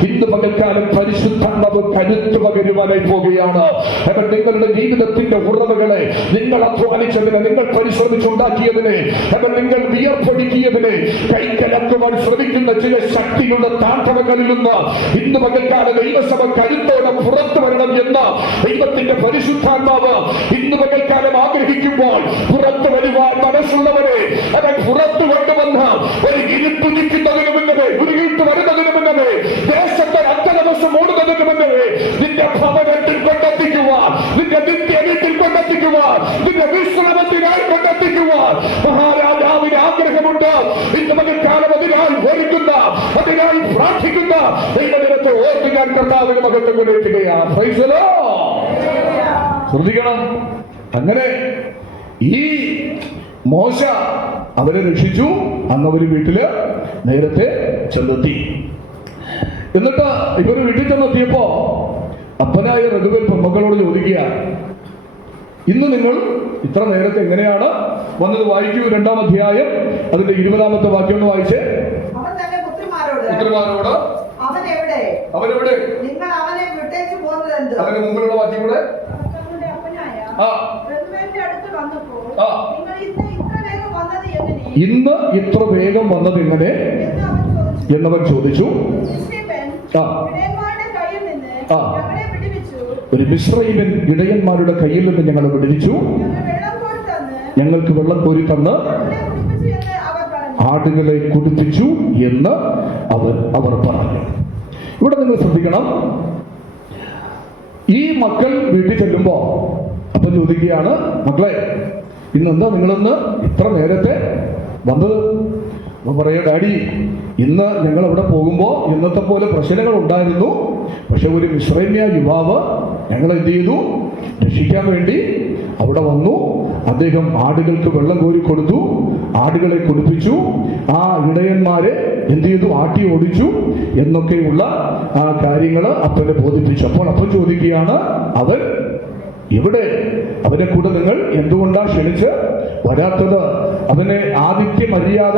ഇന്ന് പകൽക്കാലം പരിശുദ്ധാത്മാവ് കരുത്ത് പകരുവാനായി പോകുകയാണ്. അവൻ നിങ്ങളുടെ ജീവിതത്തിന്റെ ഉറവുകളെ, നിങ്ങൾ അധ്വാനിച്ചതിന്, നിങ്ങൾ പരിശ്രമിച്ചുണ്ടാക്കിയതിനെ, അവൻ നിങ്ങൾ വിയർപ്പൊടുക്കിയതിനെ കൈക്കലക്കുവാൻ ശ്രമിക്കുന്ന ചില ശക്തികളുടെ താണ്ഡവങ്ങളിൽ നിന്ന് ഇന്ന് പകൽക്കാലം ദൈവസഭ കരുത്തോടെ പുറത്തു വരണം എന്ന് ദൈവത്തിന്റെ പരിശുദ്ധാത്മാവ് ഇന്ന് പകൽക്കാലം ആഗ്രഹിക്കുമ്പോൾ പുറത്തു വരുവാൻ മനസ്സുള്ളവരെ അവൻ പുറത്തു കൊണ്ടുവന്ന് ഒരു ഇരുട്ട് നിൽക്കുന്നതിന് മുന്നേ, ഒരു ഇരുട്ട് വരുന്നതിന് മുന്നേ, ദേശത്തെ അത്തരവശം ഓടുന്നതിന് മുന്നേ നിന്റെ ഭവനത്തിൽ കൊണ്ടെത്തിക്കുവാൻ, നിന്റെ നിത്യ വീട്ടിൽ കൊണ്ടെത്തിക്കുവാൻ, നിന്റെ വിശ്രമത്തിനായി കൊണ്ടെത്തിക്കുവാൻ മഹാരാജാവിന് ആഗ്രഹമുണ്ട്. ഇന്ന് പകൽക്കാലം അതിനായി ഒരുക്കുന്ന, അതിനായി പ്രാർത്ഥിക്കുന്ന ദൈവത്തെ ഓർത്ത് ഞാൻ കർത്താവിന് മഹത്വം കൊണ്ടെത്തുകയാണ്. Price the Lord. ശ്രദ്ധിക്കണം. അങ്ങനെ ഈ മോശ അവരെ രക്ഷിച്ചു. അന്ന് അവര് വീട്ടില് നേരത്തെ ചെന്നെത്തി. എന്നിട്ട് ഇവര് വീട്ടിൽ ചെന്നെത്തിയപ്പോ അപ്പനായ റഘുവൻ പെൺമക്കളോട് ചോദിക്കുക, ഇന്ന് നിങ്ങൾ ഇത്ര നേരത്തെ എങ്ങനെയാണ് വന്നത്? വായിക്കൂ, 2-ാം അധ്യായം അതിന്റെ 20-ാമത്തെ വാക്യം ഒന്ന് വായിച്ചേ. അവൻ തന്റെ പുത്രിമാരോട് അവനെവിടെ? നിങ്ങൾ അവനെ വിട്ടേച്ചു പോകുന്നത്? അതിന് മുമ്പിലുള്ള വാക്യം കൂടെ. ഇന്ന് ഇത്ര വേഗം വന്നത് എങ്ങനെ എന്നവൻ ചോദിച്ചു. ഒരു മിസ്രയീമ്യൻ ഇടയന്മാരുടെ കയ്യിൽ നിന്ന് ഞങ്ങളെ വിടുവിച്ചു, ഞങ്ങൾക്ക് വെള്ളം കോരി തന്ന് ആടുകളെ കുടിപ്പിച്ചു എന്ന് അവർ പറഞ്ഞു. ഇവിടെ നിങ്ങൾ ശ്രദ്ധിക്കണം. ഈ മക്കൾ വീട്ടിൽ ചെല്ലുമ്പോ അപ്പൊ ചോദിക്കുകയാണ്, മക്കളെ ഇന്നെന്താ നിങ്ങളൊന്ന് ഇത്ര നേരത്തെ വന്നത്? അപ്പൊ പറയാ, ഡാഡി ഇന്ന് ഞങ്ങൾ അവിടെ പോകുമ്പോ ഇന്നത്തെ പോലെ പ്രശ്നങ്ങൾ ഉണ്ടായിരുന്നു. പക്ഷെ ഒരു മിസ്രൈമ്യ യുവാവ് ഞങ്ങൾ എന്ത് ചെയ്തു? രക്ഷിക്കാൻ വേണ്ടി അവിടെ വന്നു. അദ്ദേഹം ആടുകൾക്ക് വെള്ളം കോരി കൊടുത്തു, ആടുകളെ കുടിപ്പിച്ചു, ആ ഇടയന്മാരെ എന്ത് ചെയ്തു? ആട്ടി ഓടിച്ചു എന്നൊക്കെയുള്ള ആ കാര്യങ്ങൾ അപ്പനെ ബോധിപ്പിച്ചു. അപ്പോൾ അപ്പൻ ചോദിക്കുകയാണ്, അവൻ ഇവിടെ, അവനെ കൂടെ നിങ്ങൾ എന്തുകൊണ്ടാ ക്ഷണിച്ച് വരാത്തത്? അവനെ ആദിത്യ മര്യാദ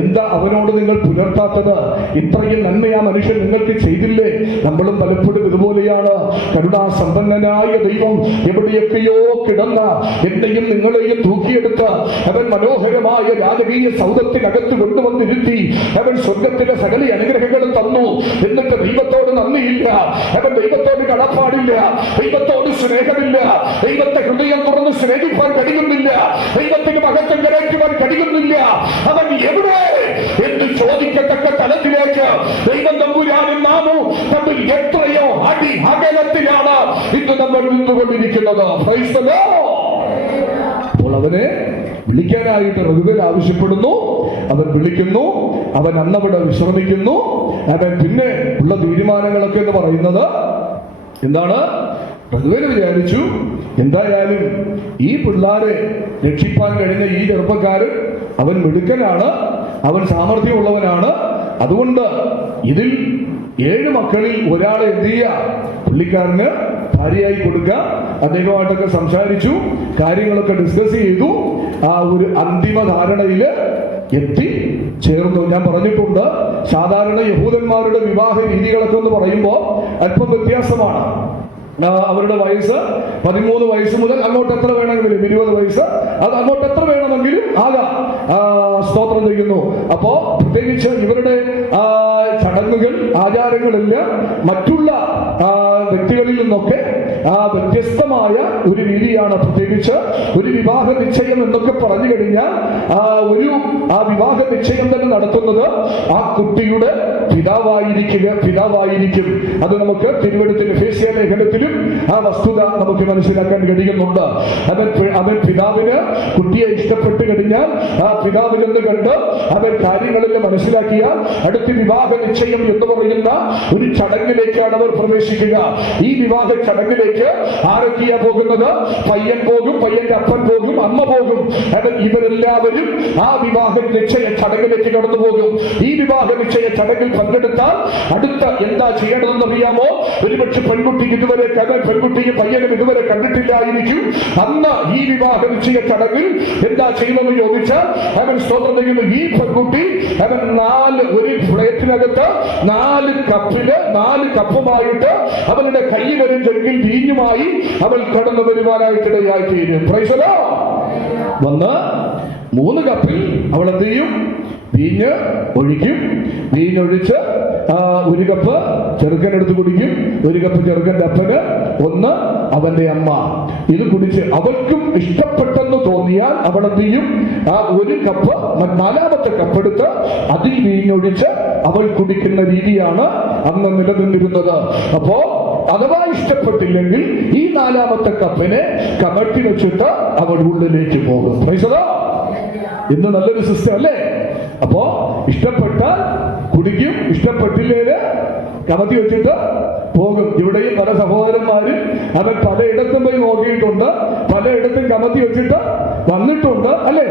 എന്താ അവനോട് നിങ്ങൾ പുലർത്താത്തത്? ഇത്രയും നന്മ ആ മനുഷ്യൻ നിങ്ങൾക്ക് ചെയ്തില്ലേ? നമ്മളും പലപ്പോഴും ഇതുപോലെയാണ്. കരുണാസമ്പന്നനായ ദൈവം എവിടെയൊക്കെയോ കിടന്ന എന്നെയും നിങ്ങളെയും തൂക്കിയെടുത്ത് അവൻ മനോഹരമായ രാജകീയ സൗധത്തിനകത്ത് കൊണ്ടുവന്നിരുത്തി അവൻ സ്വർഗത്തിലെ സകല അനുഗ്രഹങ്ങളും തന്നു. എന്നിട്ട് ദൈവത്തോട് നന്ദിയില്ല, അവൻ ദൈവത്തോട് കടപ്പാടില്ല, ദൈവത്തോട് സ്നേഹമില്ല, ദൈവത്തെ ഹൃദയം തുറന്ന് സ്നേഹിക്കാൻ കഴിയുന്നില്ല, ദൈവത്തിന് മഹത്വം കരയ്ക്കുവാൻ കഴിയുന്നില്ല. അവൻ എവിടെ എന്ന് ചോദിക്കത്തക്ക തലത്തിലേക്ക് ദൈവം തമ്പുരാനും നാമോ തമ്മിൽ എത്രയോ അടി അകലത്തിലാണ് ഇന്ന് നമ്മൾ നിന്നുകൊണ്ടിരിക്കുന്നത്. Price the Lord. അപ്പോൾ അവനെ വിളിക്കാനായിട്ട് റഘുവൻ ആവശ്യപ്പെടുന്നു. അവൻ വിളിക്കുന്നു. അവൻ അന്നവിടെ വിശ്രമിക്കുന്നു. അവൻ പിന്നെ ഉള്ള തീരുമാനങ്ങളൊക്കെ എന്ന് പറയുന്നത് എന്താണ്? റഘുവന് വിചാരിച്ചു, എന്തായാലും ഈ പിള്ളാരെ രക്ഷിപ്പാൻ കഴിഞ്ഞ ഈ ചെറുപ്പക്കാരൻ അവൻ മിടുക്കനാണ്, അവൻ സാമർഥ്യമുള്ളവനാണ്. അതുകൊണ്ട് ഇതിൽ 7 മക്കളിൽ ഒരാളെ എന്ത് ചെയ്യുക? പുള്ളിക്കാരന് ഭാര്യയായി കൊടുക്കുക. അദ്ദേഹമായിട്ടൊക്കെ സംസാരിച്ചു, കാര്യങ്ങളൊക്കെ ഡിസ്കസ് ചെയ്തു. ആ ഒരു അന്തിമ ധാരണയില് എത്തി ചേർന്നു. ഞാൻ പറഞ്ഞിട്ടുണ്ട്, സാധാരണ യഹൂദന്മാരുടെ വിവാഹ രീതികളൊക്കെ എന്ന് പറയുമ്പോൾ അല്പം വ്യത്യാസമാണ്. അവരുടെ വയസ്സ് 13 വയസ്സ് മുതൽ അങ്ങോട്ട് എത്ര വേണമെങ്കിലും, 20 വയസ്സ്, അത് അങ്ങോട്ട് എത്ര വേണമെങ്കിലും ആകാം. സ്തോത്രം ചെയ്യുന്നു. അപ്പോ പ്രത്യേകിച്ച് ഇവരുടെ ചടങ്ങുകൾ, ആചാരങ്ങളെല്ലാം മറ്റുള്ള വ്യക്തികളിൽ നിന്നൊക്കെ വ്യത്യസ്തമായ ഒരു രീതിയാണ്. പ്രത്യേകിച്ച് ഒരു വിവാഹ നിശ്ചയം എന്നൊക്കെ പറഞ്ഞു കഴിഞ്ഞാൽ ഒരു വിവാഹ നിശ്ചയം തന്നെ നടത്തുന്നത് ആ കുട്ടിയുടെ പിതാവായിരിക്കും. അത് നമുക്ക് തിരുവെടുത്തിന് എഫേസ്യ ലേഖനത്തിലും ആ വസ്തുത നമുക്ക് മനസ്സിലാക്കാൻ കഴിയുന്നുണ്ട്. അവൻ പിതാവിന് കുട്ടിയെ ഇഷ്ടപ്പെട്ട് കഴിഞ്ഞാൽ ആ പിതാവിനെന്ന് കണ്ട് അവൻ കാര്യങ്ങളിൽ മനസ്സിലാക്കിയാൽ അടുത്ത വിവാഹ നിശ്ചയം എന്ന് പറയുന്ന ഒരു ചടങ്ങിലേക്കാണ് അവർ പ്രവേശിക്കുക. ഈ വിവാഹ ചടങ്ങിലേക്ക് വീട്ടിലേക്ക് ആരൊക്കെയാ പോകുന്നത്? പയ്യൻ പോകും, പയ്യന്റെ അപ്പൻ പോകും, അമ്മ പോകും. ഇവരെല്ലാവരും ആ വിവാഹ നിശ്ചയ ചടങ്ങിലേക്ക് കടന്നു പോകും. ഈ വിവാഹ നിശ്ചയ ചടങ്ങിൽ പങ്കെടുത്താൽ അടുത്ത എന്താ ചെയ്യേണ്ടതെന്ന് അറിയാമോ? ഒരുപക്ഷെ പെൺകുട്ടിയും പയ്യനും ഇതുവരെ കണ്ടിട്ടില്ലായിരിക്കും. അന്ന് ഈ വിവാഹ നിശ്ചയ ചടങ്ങിൽ എന്താ ചെയ്യുമെന്ന് ചോദിച്ചാൽ അവൻ സ്തോത്രം ചെയ്യുന്നു. ഈ പെൺകുട്ടി അവൻ ഒരു പ്ലേറ്റിനകത്ത് 4 കപ്പുമായിട്ട് അവരുടെ കയ്യിലൊരു ജഗ്ഗിൽ വീഞ്ഞുമായി അവൾ കടന്നു വരുവാനായിട്ടിടയായി തീരും. Price the Lord. വന്ന് 3 കപ്പിൽ അവൾ എന്ത് ചെയ്യും? വീഞ്ഞ് ഒഴിക്കും. വീഞ്ഞൊഴിച്ച് 1 കപ്പ് ചെറുക്കനെടുത്ത് കുടിക്കും, 1 കപ്പ് ചെറുക്കന്റെ അപ്പന്, 1 അവന്റെ അമ്മ. ഇത് കുടിച്ച് അവൾക്കും ഇഷ്ടപ്പെട്ടെന്ന് തോന്നിയാൽ അവൾ എന്ത് ചെയ്യും? 1 കപ്പ് 4ാമത്തെ കപ്പെടുത്ത് അതിൽ വീഞ്ഞൊഴിച്ച് അവൾ കുടിക്കുന്ന രീതിയാണ് അന്ന് നിലനിന്നിരുന്നത്. അപ്പോ അഥവാ ഇഷ്ടപ്പെട്ടില്ലെങ്കിൽ ഈ 4ാമത്തെ കപ്പിനെ കമഴ്ത്തി വെച്ചിട്ട് അവൾ ഉള്ളിലേക്ക് പോകും. Price the Lord. ഇന്ന് നല്ലൊരു സിസ്റ്റം അല്ലേ? അപ്പോ ഇഷ്ടപ്പെട്ടാൽ കുടിക്കും, ഇഷ്ടപ്പെട്ടില്ലേല് കമത്തി വെച്ചിട്ട് പോകും. ഇവിടെയും പല സഹോദരന്മാരും അവൻ പലയിടത്തും പോയി നോക്കിയിട്ടുണ്ട്, പലയിടത്തും കമത്തി വെച്ചിട്ട് വന്നിട്ടുണ്ട് അല്ലേ?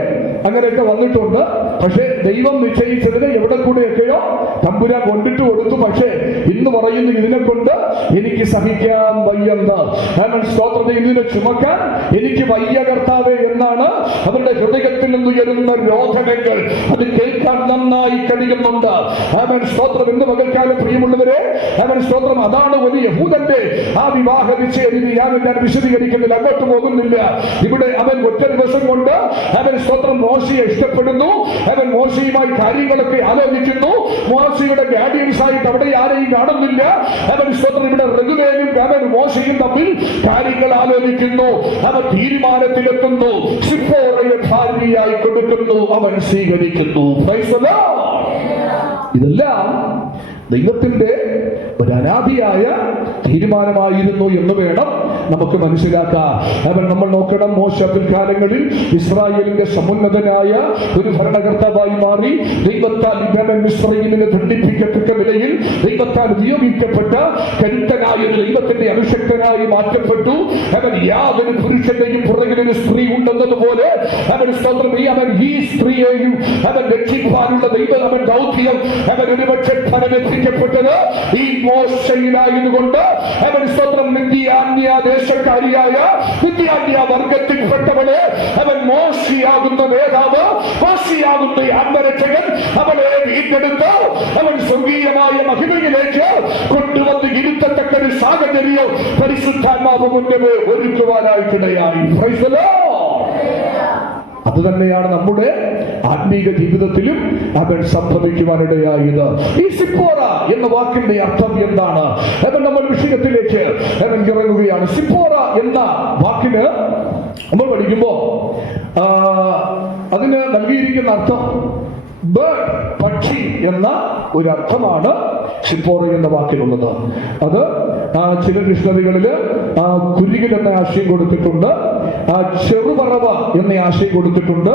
അങ്ങനെയൊക്കെ വന്നിട്ടുണ്ട്. പക്ഷെ ദൈവം നിശ്ചയിച്ചതിന് എവിടെ കൂടെയൊക്കെയോ തമ്പുരാൻ കൊണ്ടിട്ട് കൊടുത്തു. പക്ഷേ ഇന്ന് പറയുന്നു, ഇതിനെ കൊണ്ട് എനിക്ക് സഹിക്കാൻ വയ്യെന്ന്. സ്തോത്രം, ഇതിനെ ചുമക്കാൻ എനിക്ക് വയ്യ കർത്താവേ എന്നാണ് അവരുടെ ഹൃദയത്തിൽ നിന്ന് ഉയരുന്ന രോധനങ്ങൾ. അത് കേൾക്കാൻ നന്നായി കഴിയുന്നുണ്ട്. സ്തോത്രം. ഇന്ന് പകൽക്കാലം പ്രിയമുള്ളവരെ, സ്തോത്രം, അതാണ് ഒരു യഹൂദന്റെ ആ വിവാഹ നിശ്ചയ രീതി. ഞാൻ വിശദീകരിക്കുന്നില്ല, അങ്ങോട്ട് പോകുന്നില്ല. ഇവിടെ അവൻ ഒറ്റ ദിവസം കൊണ്ട് സ്തോത്രം മോശയെ ഇഷ്ടപ്പെടുന്നു. അവൻ മോശയുമായി കാര്യങ്ങളൊക്കെ ആലോചിക്കുന്നു. മോശയുടെ ഗാർഡിയൻസ് ആയിട്ട് അവിടെ ആരെയും കാണുന്നില്ല. സ്തോത്രം, ഇവിടെ റെഗുലേനും മോശയും തമ്മിൽ കാര്യങ്ങൾ ആലോചിക്കുന്നു. അവൻ തീരുമാനത്തിലെത്തുന്നു. സിപ്പോറയെ ഭാര്യയായി കൊടുക്കുന്നു. അവൻ സ്വീകരിക്കുന്നു. Price the Lord. ഇതെല്ലാം ദൈവത്തിന്റെ ഒരു അനാദിയായ തീരുമാനമായിരുന്നു എന്ന് വേണം നമുക്ക് മനസ്സിലാക്കാം. നമ്മൾ നോക്കണം, മോശ പിൽക്കാലങ്ങളിൽ ഇസ്രായേലിന്റെ സമുന്നതനായ ഒരു ഭരണകർത്താവായി മാറി. ദൈവത്താൽ ഇസ്രായേലിനെ ദണ്ഡിപ്പിക്കത്തക്ക നിലയിൽ ദൈവത്താൽ ഉപയോഗിക്കപ്പെട്ട കരുത്തനായ ഒരു ദൈവത്തിന്റെ അഭിഷക്തനായി മാറ്റപ്പെട്ടു. അവൻ യാതൊരു പുരുഷന്റെയും പുറകിലൊരു സ്ത്രീ ഉണ്ടെന്നതുപോലെ ഈ സ്ത്രീയെയും അവൻ രക്ഷിക്കാനുള്ള ദൈവം ദൗത്യം ഒരുപക്ഷെ ഫലമെത്തിക്കപ്പെട്ടത് ഈ മോശയിലായതുകൊണ്ട് മിദ്യാന്യ ദേശക്കാരിയായ മിദ്യാന്യ വർഗത്തിൽപ്പെട്ടവളെ അവൻ മോശിയാകുന്ന നേതാവ്, മോശിയാകുന്ന ആത്മരക്ഷകൻ അവളെ വീണ്ടെടുത്ത് അവൻ സ്വർഗീയമായ മഹിമയിലേക്ക് കൊണ്ടുവന്ന് ഇരുത്തത്തക്ക ഒരു സാഹചര്യം പരിശുദ്ധാത്മാവ് മുന്നമേ ഒരുക്കുവാനായിട്ടിടയായി. Price the Lord. അത് തന്നെയാണ് നമ്മുടെ ആത്മീക ജീവിതത്തിലും അവൻ സംഭവിക്കുവാനിടയായത്. ഈ സിപ്പോറ എന്ന വാക്കിന്റെ അർത്ഥം എന്താണ്? നമ്മൾ വിഷയത്തിലേക്ക് ഇറങ്ങുകയാണ്. സിപ്പോറ എന്ന വാക്കിന് നമ്മൾ പഠിക്കുമ്പോ അതിന് നൽകിയിരിക്കുന്ന അർത്ഥം ബേർഡ്, പക്ഷി എന്ന ഒരു അർത്ഥമാണ് സിപ്പോറ എന്ന വാക്കിലുള്ളത്. അത് ചില ഡിക്ഷണറികളില് കുരുകിൽ എന്ന ആശയം കൊടുത്തിട്ടുണ്ട്, ചെറുപറവ എന്ന ആശയം കൊടുത്തിട്ടുണ്ട്,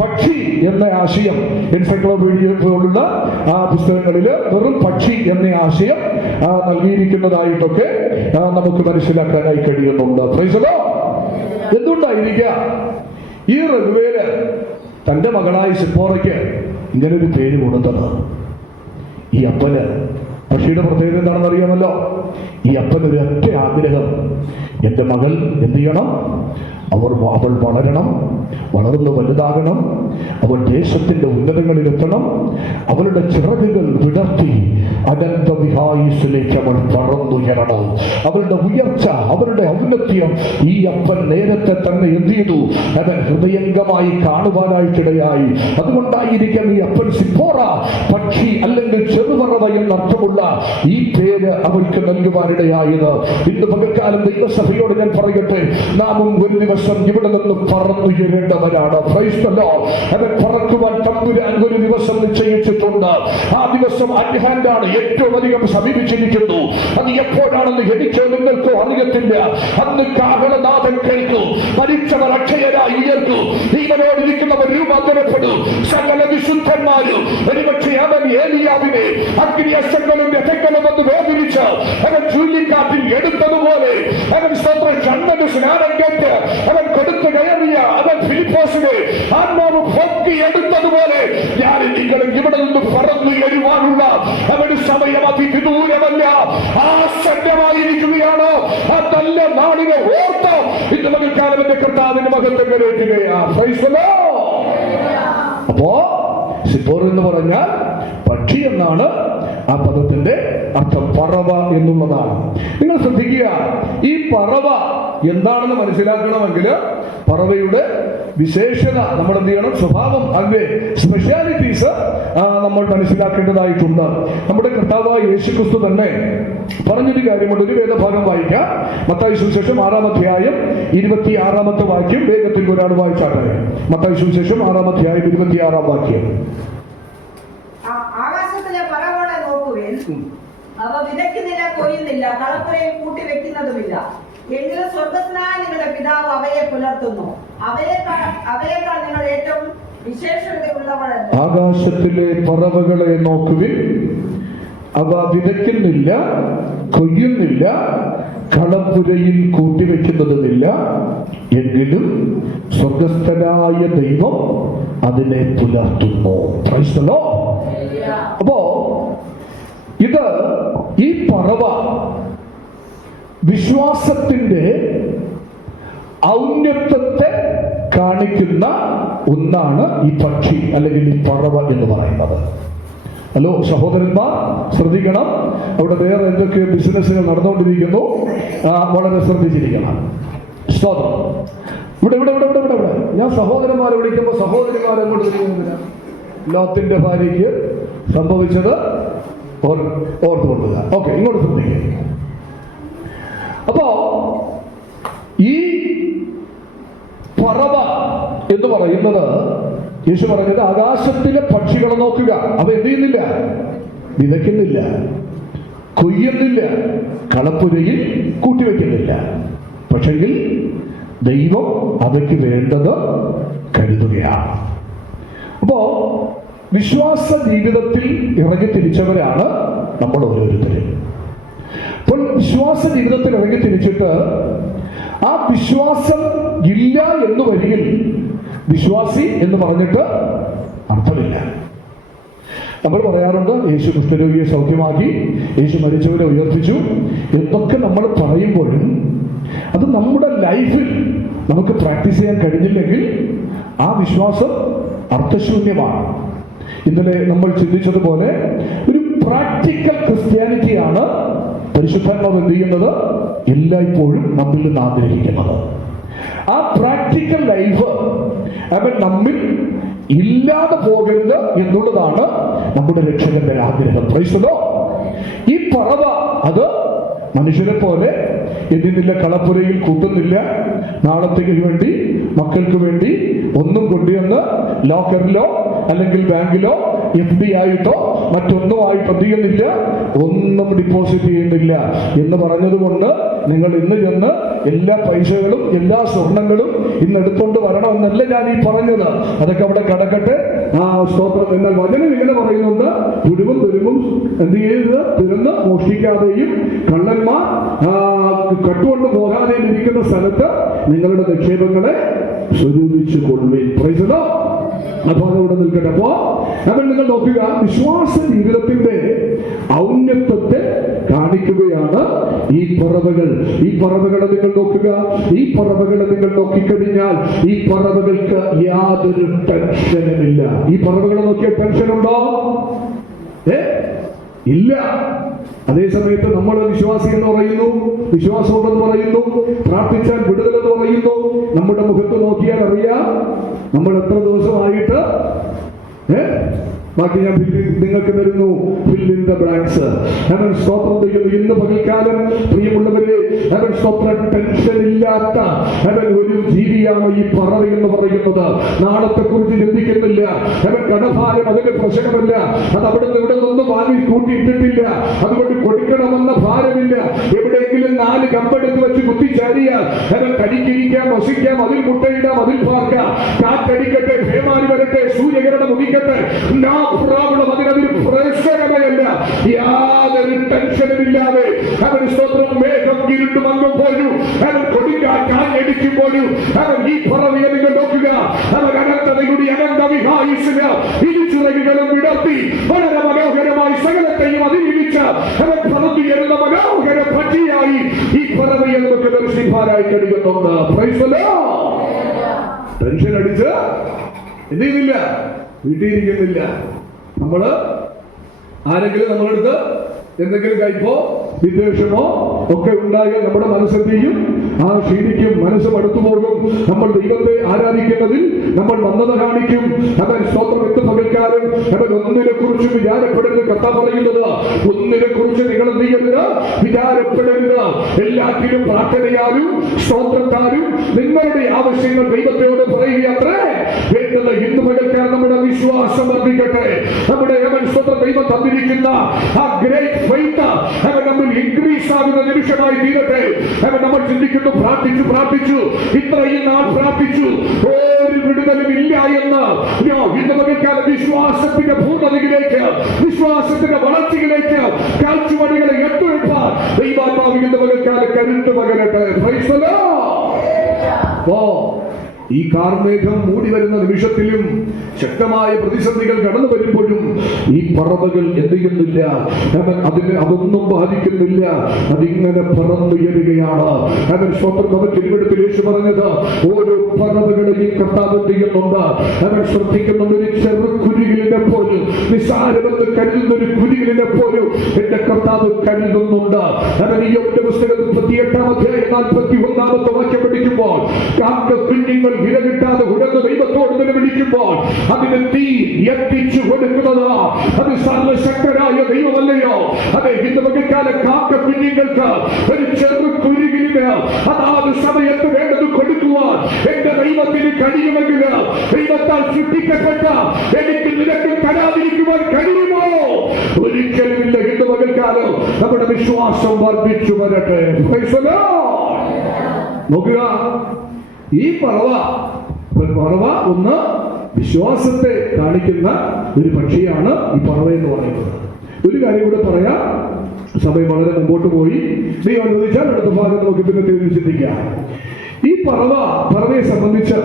പക്ഷി എന്ന ആശയം എൻസൈക്ലോപീഡിയ പോലുള്ള പുസ്തകങ്ങളില് വെറും പക്ഷി എന്ന ആശയം നൽകിയിരിക്കുന്നതായിട്ടൊക്കെ നമുക്ക് മനസ്സിലാക്കാനായി കഴിയുന്നുണ്ട്. Praise the lord. എന്തുകൊണ്ടായിരിക്കാം ഈ റഘുവേല് തന്റെ മകളായ സിപ്പോറയ്ക്ക് ഇങ്ങനൊരു പേര് കൊടുത്തത്? ഈ അപ്പന് പക്ഷിയുടെ പ്രത്യേകത എന്താണെന്ന് അറിയാമല്ലോ. ഈ അപ്പനൊരു ഒറ്റ ആഗ്രഹം, എന്റെ മകൾ എന്ത് ചെയ്യണം? അവൾ വളരണം, വളർന്ന് വലുതാകണം, അവൾ ദേശത്തിന്റെ ഉന്നതങ്ങളിലെത്തണം, അവളുടെ ചിറകുകൾ വിടർത്തി അനന്ത വിഹായുസിലേക്ക് അവൾ പറന്നുയരണം. അവളുടെ ഉയർച്ച, അവരുടെ ഔന്നത്യം ഈ അപ്പൻ നേരത്തെ തന്നെ എന്ത് ചെയ്തു? അവൻ ഹൃദയംഗമായി കാണുവാനായിട്ടിടയായി. അതുകൊണ്ടായിരിക്കാം ഈ അപ്പൻ സിപ്പോറ, പക്ഷി അല്ലെങ്കിൽ ചെറുപറവ എന്നർത്ഥമുള്ള ഈ പേര് അവൾക്ക് നൽകുവാനിടയായത്. ഇന്ന് പകൽക്കാലം ദൈവസഭയോട് ഞാൻ പറയട്ടെ, നാമും ഒരു ദിവസം ഇവിടെ നിന്ന് പറന്നുയരേണ്ടവരാണ്. Price the Lord. അവൻ പറക്കുവാൻ തമ്പുരാൻ ഒരു ദിവസം നിശ്ചയിച്ചിട്ടുണ്ട്. ആ ദിവസം അഡ്ഹാൻഡാണ്, ഏറ്റവും അധികം സമീപിച്ചിരിക്കുന്നു. അത് എപ്പോഴാണെന്ന് എനിക്കോ നിങ്ങൾക്കോ അറിയത്തില്ല. അന്ന് കാഹളനാഥൻ കേൾക്കും, മരിച്ചവർ അക്ഷയരായി ഉയർക്കും, ജീവനോടിരിക്കുന്നവർ രൂപാന്തരപ്പെടും. സകല വിശുദ്ധന്മാരും ഒരുപക്ഷെ അവൻ ഏലിയാവിനെ അഗ്നി അശങ്ങളും രഥങ്ങളും എന്ന് വേദനിച്ച് അവൻ ചുഴലിക്കാറ്റ് ചുഴലിക്കാറ്റിൽ എടുത്തതുപോലെ അവൻ സ്തോത്രം കണ്ണന് സ്നാനം കേട്ട് അവൻ കൊടുത്തു കയറിയ അവൻ ഫിലിപ്പോസിനെ ആത്മാവ് പൊക്കി എടുത്തതുപോലെ ഞാൻ നിങ്ങളും ഇവിടെ നിന്ന് പറന്നു വരുവാനുള്ള അവന് സമയം അതിവിദൂരമല്ല, ആസന്നമായിരിക്കുകയാണ്. ആ നല്ല നാടിനെ ഓർത്ത് ഇന്ന് മകൾക്കാലത്തിന്റെ കർത്താവിന്റെ മഹത്വം കരയറ്റുകയാണ്. അപ്പോ സിപ്പോർ എന്ന് പറഞ്ഞാൽ പക്ഷി എന്നാണ് ആ പദത്തിന്റെ അർത്ഥം. പറവ എന്നുള്ളതാണ്. നിങ്ങൾ ശ്രദ്ധിക്കുക, ഈ പറവ എന്താണെന്ന് മനസ്സിലാക്കണമെങ്കിൽ പറവയുടെ വിശേഷത നമ്മൾ എന്ത് ചെയ്യണം? സ്വഭാവം, അതിന്റെ സ്പെഷ്യാലിറ്റീസ് നമ്മൾ മനസ്സിലാക്കേണ്ടതായിട്ടുണ്ട്. നമ്മുടെ കർത്താവായ യേശുക്രിസ്തു തന്നെ പറഞ്ഞൊരു കാര്യമുണ്ട്. ഒരു വേദഭാഗം വായിക്കാം. മത്തായി സുവിശേഷം 6-ാം അധ്യായം 26-ാമത്തെ വാക്യം വേഗത്തിൽ ഒരാൾ വായിച്ചാട്ടെ. മത്തായി സുവിശേഷം 6-ാം അധ്യായം 26-ാം വാക്യം. ആകാശത്തിലെ പറവകളെ നോക്കുവിൻ, അവ വിതയ്ക്കുന്നില്ല, കൊയ്യുന്നില്ല, കളപ്പുരയിൽ കൂട്ടി വെക്കുന്നതുമില്ല. എങ്കിലും സ്വർഗ്ഗസ്ഥനായ നിങ്ങളുടെ പിതാവ് അവയെ പുലർത്തുന്നു. അവയേക്കാൾ നിങ്ങൾ ഏറ്റവും വിശേഷതയുള്ളവരല്ല. ആകാശത്തിലെ പറവകളെ നോക്കുവിൻ, അവ വിതയ്ക്കുന്നില്ല, കൊയ്യുന്നില്ല, കളപ്പുരയിൽ കൂട്ടിവെക്കുന്നതുമില്ല. എങ്കിലും സ്വർഗ്ഗസ്ഥനായ ദൈവം അതിനെ പുലർത്തുന്നു. അപ്പോ ഇത് ഈ പറവ വിശ്വാസത്തിന്റെ ഔന്നത്യത്തെ കാണിക്കുന്ന ഒന്നാണ് ഈ പക്ഷി അല്ലെങ്കിൽ ഈ പറവ എന്ന് പറയുന്നത്. ഹലോ സഹോദരന്മാർ, ശ്രദ്ധിക്കണം. അവിടെ വേറെ എന്തൊക്കെ ബിസിനസ്സുകൾ നടന്നുകൊണ്ടിരിക്കുന്നു, വളരെ ശ്രദ്ധിച്ചിരിക്കണം. സ്തോത്രം. ഇവിടെ ഇവിടെ ഇവിടെ ഇവിടെ ഇവിടെ ഞാൻ സഹോദരന്മാരെ വിളിക്കുമ്പോൾ സഹോദരിമാരെ കൊണ്ട് തിരിയുന്നതിന് ലോത്തിന്റെ ഭാര്യയ്ക്ക് സംഭവിച്ചത് ഓർത്തുകൊള്ളുക. ഓക്കെ, ഇങ്ങോട്ട് ശ്രദ്ധിക്കുക. അപ്പോ ഈ പറവ എന്ന് പറയുന്നത് യേശു പറഞ്ഞത് ആകാശത്തിലെ പക്ഷികളെ നോക്കുക, അവ എന്ത് ചെയ്യുന്നില്ല? വിതയ്ക്കുന്നില്ല, കൊയ്യുന്നില്ല, കളപ്പുരയിൽ കൂട്ടിവെക്കുന്നില്ല. പക്ഷെങ്കിൽ ദൈവം അവയ്ക്ക് വേണ്ടത് കരുതുകയാണ്. അപ്പോ വിശ്വാസ ജീവിതത്തിൽ ഇറങ്ങി തിരിച്ചവരാണ് നമ്മൾ ഓരോരുത്തരും. അപ്പോൾ വിശ്വാസ ജീവിതത്തിൽ ഇറങ്ങി തിരിച്ചിട്ട് ആ വിശ്വാസം ഇല്ല എന്ന് വരികിൽ വിശ്വാസി എന്ന് പറഞ്ഞിട്ട് അർത്ഥമില്ല. നമ്മൾ പറയാറുണ്ട്, യേശു കുഷ്ഠരോഗിയെ സൗഖ്യമാക്കി, യേശു മരിച്ചവരെ ഉയർപ്പിച്ചു എന്നൊക്കെ നമ്മൾ പറയുമ്പോഴും അത് നമ്മുടെ ലൈഫിൽ നമുക്ക് പ്രാക്ടീസ് ചെയ്യാൻ കഴിഞ്ഞില്ലെങ്കിൽ ആ വിശ്വാസം അർത്ഥശൂന്യമാണ്. ഇന്നലെ നമ്മൾ ചിന്തിച്ചതുപോലെ ഒരു പ്രാക്ടിക്കൽ ക്രിസ്ത്യാനിറ്റിയാണ് പരിശുദ്ധാത്മാവ് എന്ത് ചെയ്യുന്നത്? എല്ലായ്പ്പോഴും നമ്മിൽ നിന്ന് ആഗ്രഹിക്കുന്നത്. ആ പ്രാക്ടിക്കൽ ലൈഫ് അവൻ നമ്മിൽ ഇല്ലാതെ പോകരുത് എന്നുള്ളതാണ് നമ്മുടെ രക്ഷകന്റെ ആഗ്രഹം. പ്രൈസ്തലോ. ഈ പറവ അത് മനുഷ്യരെ പോലെ എന്തിനില്ല, കളപ്പുരയിൽ കൂട്ടുന്നില്ല, നാളത്തേക്ക് വേണ്ടി മക്കൾക്ക് വേണ്ടി ഒന്നും കൊണ്ടുവന്ന് ലോക്കറിലോ അല്ലെങ്കിൽ ബാങ്കിലോ FD ആയിട്ടോ മറ്റൊന്നുമായിട്ട് എന്ത് ചെയ്യുന്നില്ല, ഒന്നും ഡിപ്പോസിറ്റ് ചെയ്യുന്നില്ല എന്ന് പറഞ്ഞതുകൊണ്ട് നിങ്ങൾ ഇന്ന് ചെന്ന് എല്ലാ പൈസകളും എല്ലാ സ്വർണങ്ങളും ഇന്ന് എടുത്തുകൊണ്ട് വരണമെന്നല്ല ഞാൻ ഈ പറഞ്ഞത്. അതൊക്കെ അവിടെ കിടക്കട്ടെ. സ്തോത്രം. എന്നാൽ വചനം ഇങ്ങനെ പറയുന്നുണ്ട്, തുരുമ്പും എന്ത് ചെയ്ത് തുരന്ന് മോഷ്ടിക്കാതെയും കള്ളന്മാർ കട്ടുകൊണ്ട് പോകാതെയും ഇരിക്കുന്ന സ്ഥലത്ത് നിങ്ങളുടെ നിക്ഷേപങ്ങളെ സ്വരൂപിച്ചു കൊള്ളുവിൻ. Praise the lord. അപ്പൊ അതവിടെ നിൽക്കട്ടെ. അപ്പോ അവൻ നിങ്ങൾ നോക്കുക, വിശ്വാസ ജീവിതത്തിന്റെ ഔന്നത്യത്തെ കാണിക്കുകയാണ് ഈ പറവകൾ. ഈ പറവകളെ നിങ്ങൾ നോക്കുക. ഈ പറവകളെ നിങ്ങൾ നോക്കിക്കഴിഞ്ഞാൽ ഈ പറവകൾക്ക് യാതൊരു ടെൻഷനുമില്ല. ഈ പറവകളെ നോക്കിയ ടെൻഷനുണ്ടോ? ഇല്ല. അതേ സമയത്ത് നമ്മൾ വിശ്വാസി എന്ന് പറയുന്നു, വിശ്വാസമുണ്ടെന്ന് പറയുന്നു, പ്രാർത്ഥിച്ചാൽ വിടുതലെന്ന് പറയുന്നു. നമ്മുടെ മുഖത്ത് നോക്കിയാൽ അറിയാം നമ്മൾ എത്ര ദിവസമായിട്ട് ബാക്കി ഞാൻ നിങ്ങൾക്ക് തരുന്നു. fill in the blanks. അവൻ സ്തോത്രം ചെയ്യുന്നു. ഇന്ന് പകൽക്കാലം പ്രിയമുള്ളവരെ, അവൻ സ്തോത്രം ടെൻഷൻ ഇല്ലാത്ത അവൻ ഒരു ജീവിയാണ് ഈ പറവ എന്ന് പറയുന്നത്. നാളത്തെ കുറിച്ച് ചിന്തിക്കുന്നില്ല. അവൻ കടഭാരം അതിന് പ്രശ്നമല്ല. അത് അവിടുന്ന് ഇവിടെ നിന്ന് വാങ്ങി കൂട്ടിയിട്ടിട്ടില്ല. അതുകൊണ്ട് കൊടുക്കണമെന്ന ഭാരമില്ല. എവിടെയെങ്കിലും 4 കമ്പെടുത്ത് വെച്ച് കുത്തിച്ചാരിയാൽ അവൻ കടിക്കിരിക്കാം, വസിക്കാം, അതിൽ മുട്ടയിടാം, അതിൽ പാർക്കാം. കാറ്റടിക്കട്ടെ, ഭേമാരി വരട്ടെ, സൂര്യകിരണം ഉദിക്കട്ടെ, അതിനൊരു പ്രശ്നമല്ല. യാതൊരു ടെൻഷനുമില്ലാതെ അവൻ സ്തോത്രം അവൻ കൊടുങ്കാറ്റ് ആഞ്ഞടിക്കുമ്പോഴും അവൻ ഈ പറവയെ നിങ്ങൾ നോക്കുക, അവൻ അനന്തതയുടെ അനന്ത വിഹായുസിന് ഇരുചിറകുകളും വിടർത്തി വളരെ മനോഹരമായി സകലത്തെയും അതിജീവിച്ച് അവൻ പറന്നുയരുന്ന മനോഹര പക്ഷിയായി ഈ പറവയെ നമുക്ക് ദർശിപ്പാനായി കഴിയുന്നുണ്ട്. Praise the Lord. ടെൻഷൻ അടിച്ച് എന്ത് ചെയ്യുന്നില്ല, വീട്ടിലിരിക്കുന്നില്ല. നമ്മള് ആരെങ്കിലും നമ്മളെടുത്ത് എന്തെങ്കിലും കയ്പോ വിദ്വേഷമോ ഒക്കെ ഉണ്ടായാൽ നമ്മുടെ മനസ്സെത്തിയും ആ ക്ഷീണിക്കും, മനസ്സ് മടുത്തു പോകും. നമ്മൾ ദൈവത്തെ ആരാധിക്കുന്നതിൽ നമ്മൾ മന്ദത കാണിക്കും. അവൻ സ്തോത്രം എത്ത് പകൽക്കാരൻ അവൻ ഒന്നിനെ കുറിച്ച് വിചാരപ്പെടരുത്. കഥ പറയുന്നത് ഒന്നിനെ കുറിച്ച് നിങ്ങൾ എന്ത് ചെയ്യരുത്, വിചാരപ്പെടരുത്. എല്ലാത്തിലും പ്രാർത്ഥനയാലും സ്തോത്രത്താലും നിങ്ങളുടെ ആവശ്യങ്ങൾ ദൈവത്തോട് പറയുകയത്രേ വേണ്ടത്. ഇന്ന് പകൽക്കാരൻ നമ്മുടെ വിശ്വാസം വർദ്ധിക്കട്ടെ. നമ്മുടെ അവൻ സ്തോത്രം ദൈവം തന്നിരിക്കുന്ന ആ ഗ്രേറ്റ് ഫെയ്ത്ത് അവൻ നമ്മൾ ഇൻക്രീസ് ആകുന്ന നിമിഷമായി തീരട്ടെ. അവൻ നമ്മൾ ചിന്തിക്കുന്നു, പ്രാർത്ഥിച്ചു ഇത്രയും നാൾ പ്രാർത്ഥിച്ചു, ഒരു വിടുതലും ഇല്ല എന്ന്. ഇന്ന് പകൽക്കാലം വിശ്വാസത്തിന്റെ പൂർണ്ണതയിലേക്ക്, വിശ്വാസത്തിന്റെ വളർച്ചയിലേക്ക് കാഴ്ചവടികളെ എത്തുവെപ്പാൻ ദൈവാത്മാവ് ഇന്ന് പകൽക്കാലം കരുത്ത് പകരട്ടെ. Price the Lord. ഈ കാർമേഘം മൂടി വരുന്ന നിമിഷത്തിലും ശക്തമായ പ്രതിസന്ധികൾ കടന്നു വരുമ്പോഴും ഈ പറവകൾ എന്ത് ചെയ്യുന്നില്ല, അതൊന്നും ബാധിക്കുന്നില്ല. അതിങ്ങനെ പറന്നുയരുകയാണ്. അവൻ സ്വന്തം അവൻ തിരുവെടുപ്പിൽ യേശു പറഞ്ഞത് ഓരോ പറവകളെയും കർത്താവ് ചെയ്യുന്നുണ്ട്. അവൻ ശ്രദ്ധിക്കുന്നുണ്ട്. ഒരു ചെറു കുരുകിലിനെ പോലും, നിസ്സാരമെന്ന് കരുതുന്ന ഒരു കുരുകിലിനെ പോലും എന്റെ കർത്താവ് കരുതുന്നുണ്ട്. അവൻ ഈ പുസ്തകത്തിൽ 38-ാം അധ്യായം 41-ാമത്തെ വാക്യം പഠിക്കുമ്പോൾ കാക്ക കുഞ്ഞുങ്ങൾ വില കിട്ടാതെ ഉടന്ന് ദൈവത്തോട് വിളിക്കുമ്പോൾ അതിന് തീ എത്തിച്ചു കൊടുക്കുന്നത് അത് സർവശക്തരായ ദൈവമല്ലയോ? അതെ, ഇന്ന് പകൽക്കാല കാക്ക കുഞ്ഞുങ്ങൾക്ക് ഒരു ചെറു കുരുകിലിന് അതാത് സമയത്ത് വേണ്ടത് കൊടുക്കുവാൻ എന്റെ ദൈവത്തിന് കഴിയുമെങ്കിൽ ദൈവത്താൽ സൃഷ്ടിക്കപ്പെട്ട എനിക്ക് നിനക്ക് തരാതിരിക്കുവാൻ കഴിയുമോ? ഒരിക്കലുമില്ല. ഇന്ന് പകൽക്കാലം നമ്മുടെ വിശ്വാസം വർദ്ധിച്ചു വരട്ടെ. Price the Lord. നോക്കുക, ഈ പറവ ഒന്ന് വിശ്വാസത്തെ കാണിക്കുന്ന ഒരു പക്ഷിയാണ് ഈ പറവ എന്ന് പറയുന്നത്. ഒരു കാര്യം കൂടെ പറയാം, സമയം വളരെ മുമ്പോട്ട് പോയി. നീ അനുവദിച്ചാൽ അടുത്ത ഭാഗം നമുക്ക് പിന്നെ ചിന്തിക്കാം. ഈ പറവയെ സംബന്ധിച്ച്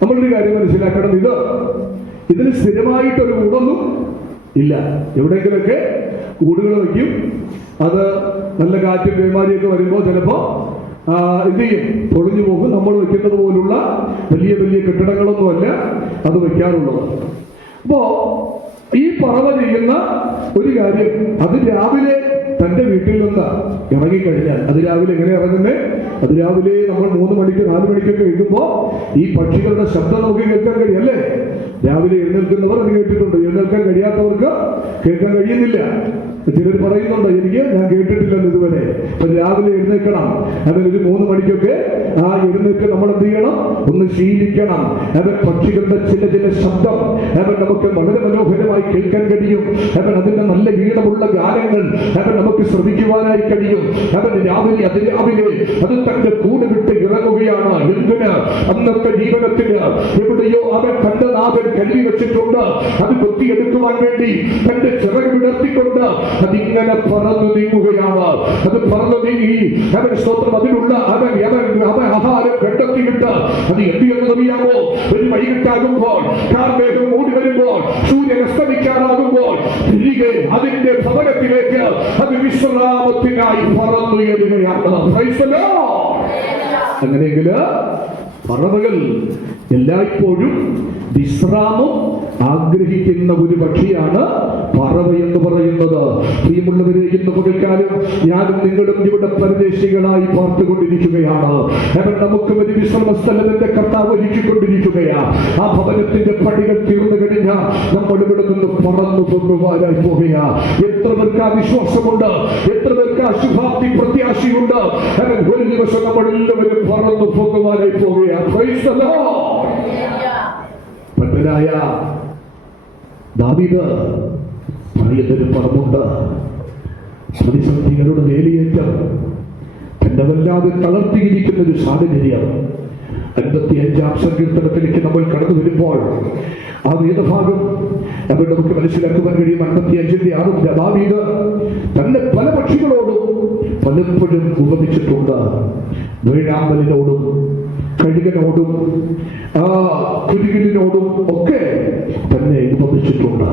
നമ്മളൊരു കാര്യം മനസ്സിലാക്കണം. ഇതിന് സ്ഥിരമായിട്ടൊരു കൂടൊന്നും ഇല്ല. എവിടെയെങ്കിലൊക്കെ കൂടുകൾ വയ്ക്കും. അത് നല്ല കാറ്റും പേമാരിയൊക്കെ വരുമ്പോൾ ചിലപ്പോ എന്ത് ചെയ്യും, പൊളിഞ്ഞു പോകും. നമ്മൾ വെക്കുന്നത് പോലുള്ള വലിയ വലിയ കെട്ടിടങ്ങളൊന്നുമല്ല അത് വെക്കാറുള്ളത്. അപ്പോ ഈ പറവ ചെയ്യുന്ന ഒരു കാര്യം, അത് രാവിലെ തന്റെ വീട്ടിൽ നിന്ന് ഇറങ്ങിക്കഴിഞ്ഞാൽ, അത് രാവിലെ എങ്ങനെ ഇറങ്ങുന്നേ, അത് രാവിലെ നമ്മൾ 3 മണിക്ക് 4 മണിക്കൊക്കെ എഴുതുമ്പോ ഈ പക്ഷികളുടെ ശബ്ദം നമുക്ക് കേൾക്കാൻ കഴിയല്ലേ? രാവിലെ എഴുന്നേൽക്കുന്നവർ അത് കേട്ടിട്ടുണ്ട്, എഴുന്നേൽക്കാൻ കഴിയാത്തവർക്ക് കേൾക്കാൻ കഴിയുന്നില്ല. ചിലർ പറയുന്നുണ്ട്, ഞാൻ കേട്ടിട്ടില്ലെന്ന് ഇതുവരെ. അപ്പൊ രാവിലെ എഴുന്നേൽക്കണം. അതിനൊരു 3 മണിക്കൊക്കെ ആ എഴുന്നേറ്റ് നമ്മൾ എന്ത് ചെയ്യണം, ഒന്ന് ശീലിക്കണം. അവൻ പക്ഷികളുടെ ചില ശബ്ദം നമുക്ക് വളരെ മനോഹരമായി കേൾക്കാൻ കഴിയും. അതിന്റെ നല്ല ഈണമുള്ള ഗാനങ്ങൾ നമുക്ക് ശ്രദ്ധിക്കുവാനായി കഴിയും. രാവിലെ അത് തന്റെ കൂട് വിട്ട് ഇറങ്ങുകയാണ്. എന്തിന്? അന്നത്തെ ജീവനത്തിന് എവിടെയോ അവൻ തന്റെ നാഥൻ കരുതി വെച്ചിട്ടുണ്ട്. അത് കൊത്തിയെടുക്കുവാൻ വേണ്ടി തന്റെ ചിറക് വിടർത്തിക്കൊണ്ട് അതിങ്ങനെ പറന്നു നീങ്ങുകയാണ്. അത് പറന്നു നീങ്ങി അവൻ സ്തോത്രം അതിനുള്ള അവൻ ആഹാരം കണ്ടെത്തിയിട്ട് അത് എന്ത് എന്നറിയാമോ? ഒരു വൈകിട്ടാകുമ്പോൾ, കാർമേഘം മൂടി വരുമ്പോൾ, സൂര്യൻ അസ്തമിക്കാറാകുമ്പോൾ തിരികെ അതിന്റെ ഭവനത്തിലേക്ക് അത് വിശ്രാമത്തിനായി പറന്നുയരുകയാണ്. Praise the lord. അങ്ങനെയെങ്കിൽ പറവകൾ എല്ലായ്പ്പോഴും വിശ്രാമം ആഗ്രഹിക്കുന്ന ഒരു പക്ഷിയാണ് പറവ എന്ന് പറയുന്നത്. പ്രിയമുള്ളവരെ, ഇന്ന് പകൽക്കാലം ഞാനും നിങ്ങളും ഇവിടെ പരദേശികളായി പാർത്തുകൊണ്ടിരിക്കുകയാണ്. നമുക്ക് ഒരു വിശ്രമ സ്ഥലത്തിന്റെ കർത്താവ് ഒരുക്കിക്കൊണ്ടിരിക്കുകയാണ്. ആ ഭവനത്തിന്റെ പടികൾ തീർന്നു കഴിഞ്ഞാൽ നമ്മൾ ഇവിടെ നിന്ന് പറന്നു കൊണ്ടുപോകാനായി പോകുകയാണ്. എത്ര പേർക്ക് ആ വിശ്വാസമുണ്ട്? എത്ര പേർക്ക് ആ ശുഭാപ്തി പ്രത്യാശയുണ്ട്? ഒരു ദിവസം നമ്മൾ എല്ലാവരും പറന്നു പോകുവാനായി പോകുകയാണ്. Price the Lord. ഭക്തനായ ദാവീദ് പറയുന്നൊരു പദമുണ്ട്. പ്രതിസന്ധികളുടെ വേലിയേറ്റം എന്നെ വല്ലാതെ തളർത്തിയിരിക്കുന്ന ഒരു സാഹചര്യം. 55-ാം സങ്കീർത്തനത്തിലേക്ക് നമ്മൾ കടന്നു വരുമ്പോൾ ആ വേദഭാഗം അപ്പോൾ നമുക്ക് മനസ്സിലാക്കുവാൻ കഴിയും 55:6 ദാവീദ് തന്നെ പല പക്ഷികളോടും പലപ്പോഴും ഉപമിച്ചിട്ടുണ്ട്. വേഴാമ്പലിനോടും കഴുകനോടും കുരുകിലിനോടും ഒക്കെ തന്നെ ഉപമിച്ചിട്ടുണ്ട്.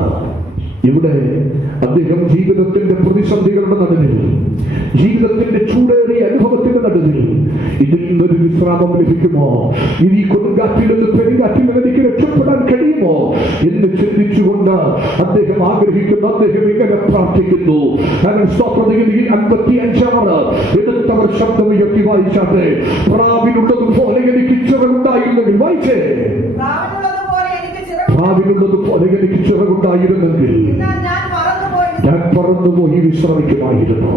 ഇവിടെ അദ്ദേഹം ജീവിതത്തിന്റെ പ്രതിസന്ധികളുടെ നടുവിൽ, ജീവിതത്തിന്റെ ചൂടേറിയ അനുഭവത്തിന്റെ നടുവിൽ ഇതിൽ നിന്നൊരു വിശ്രാമം ലഭിക്കുമോ, ഈ കൊടുങ്കാറ്റിൽ നിന്ന് പെരുങ്കാറ്റിൽ നിന്ന് എനിക്ക് രക്ഷപ്പെടാൻ കഴിയുമോ എന്ന് ചിന്തിച്ചുകൊണ്ട് അദ്ദേഹം ആഗ്രഹിക്കുന്നു. അദ്ദേഹം ഇങ്ങനെ പ്രാർത്ഥിക്കുന്നു. 55 എടുത്തവർ ശബ്ദമുയർത്തി വായിച്ചാട്ടെ. പ്രാവിനുള്ളതുപോലെ എനിക്ക് ചിറകുണ്ടായിരുന്നെങ്കിൽ, വായിച്ചേ, പ്രാവിനുള്ളതുപോലെ എനിക്ക് ചിറകുണ്ടായിരുന്നെങ്കിൽ ഞാൻ പറന്നുപോയി വിശ്രമിക്കുമായിരുന്നു.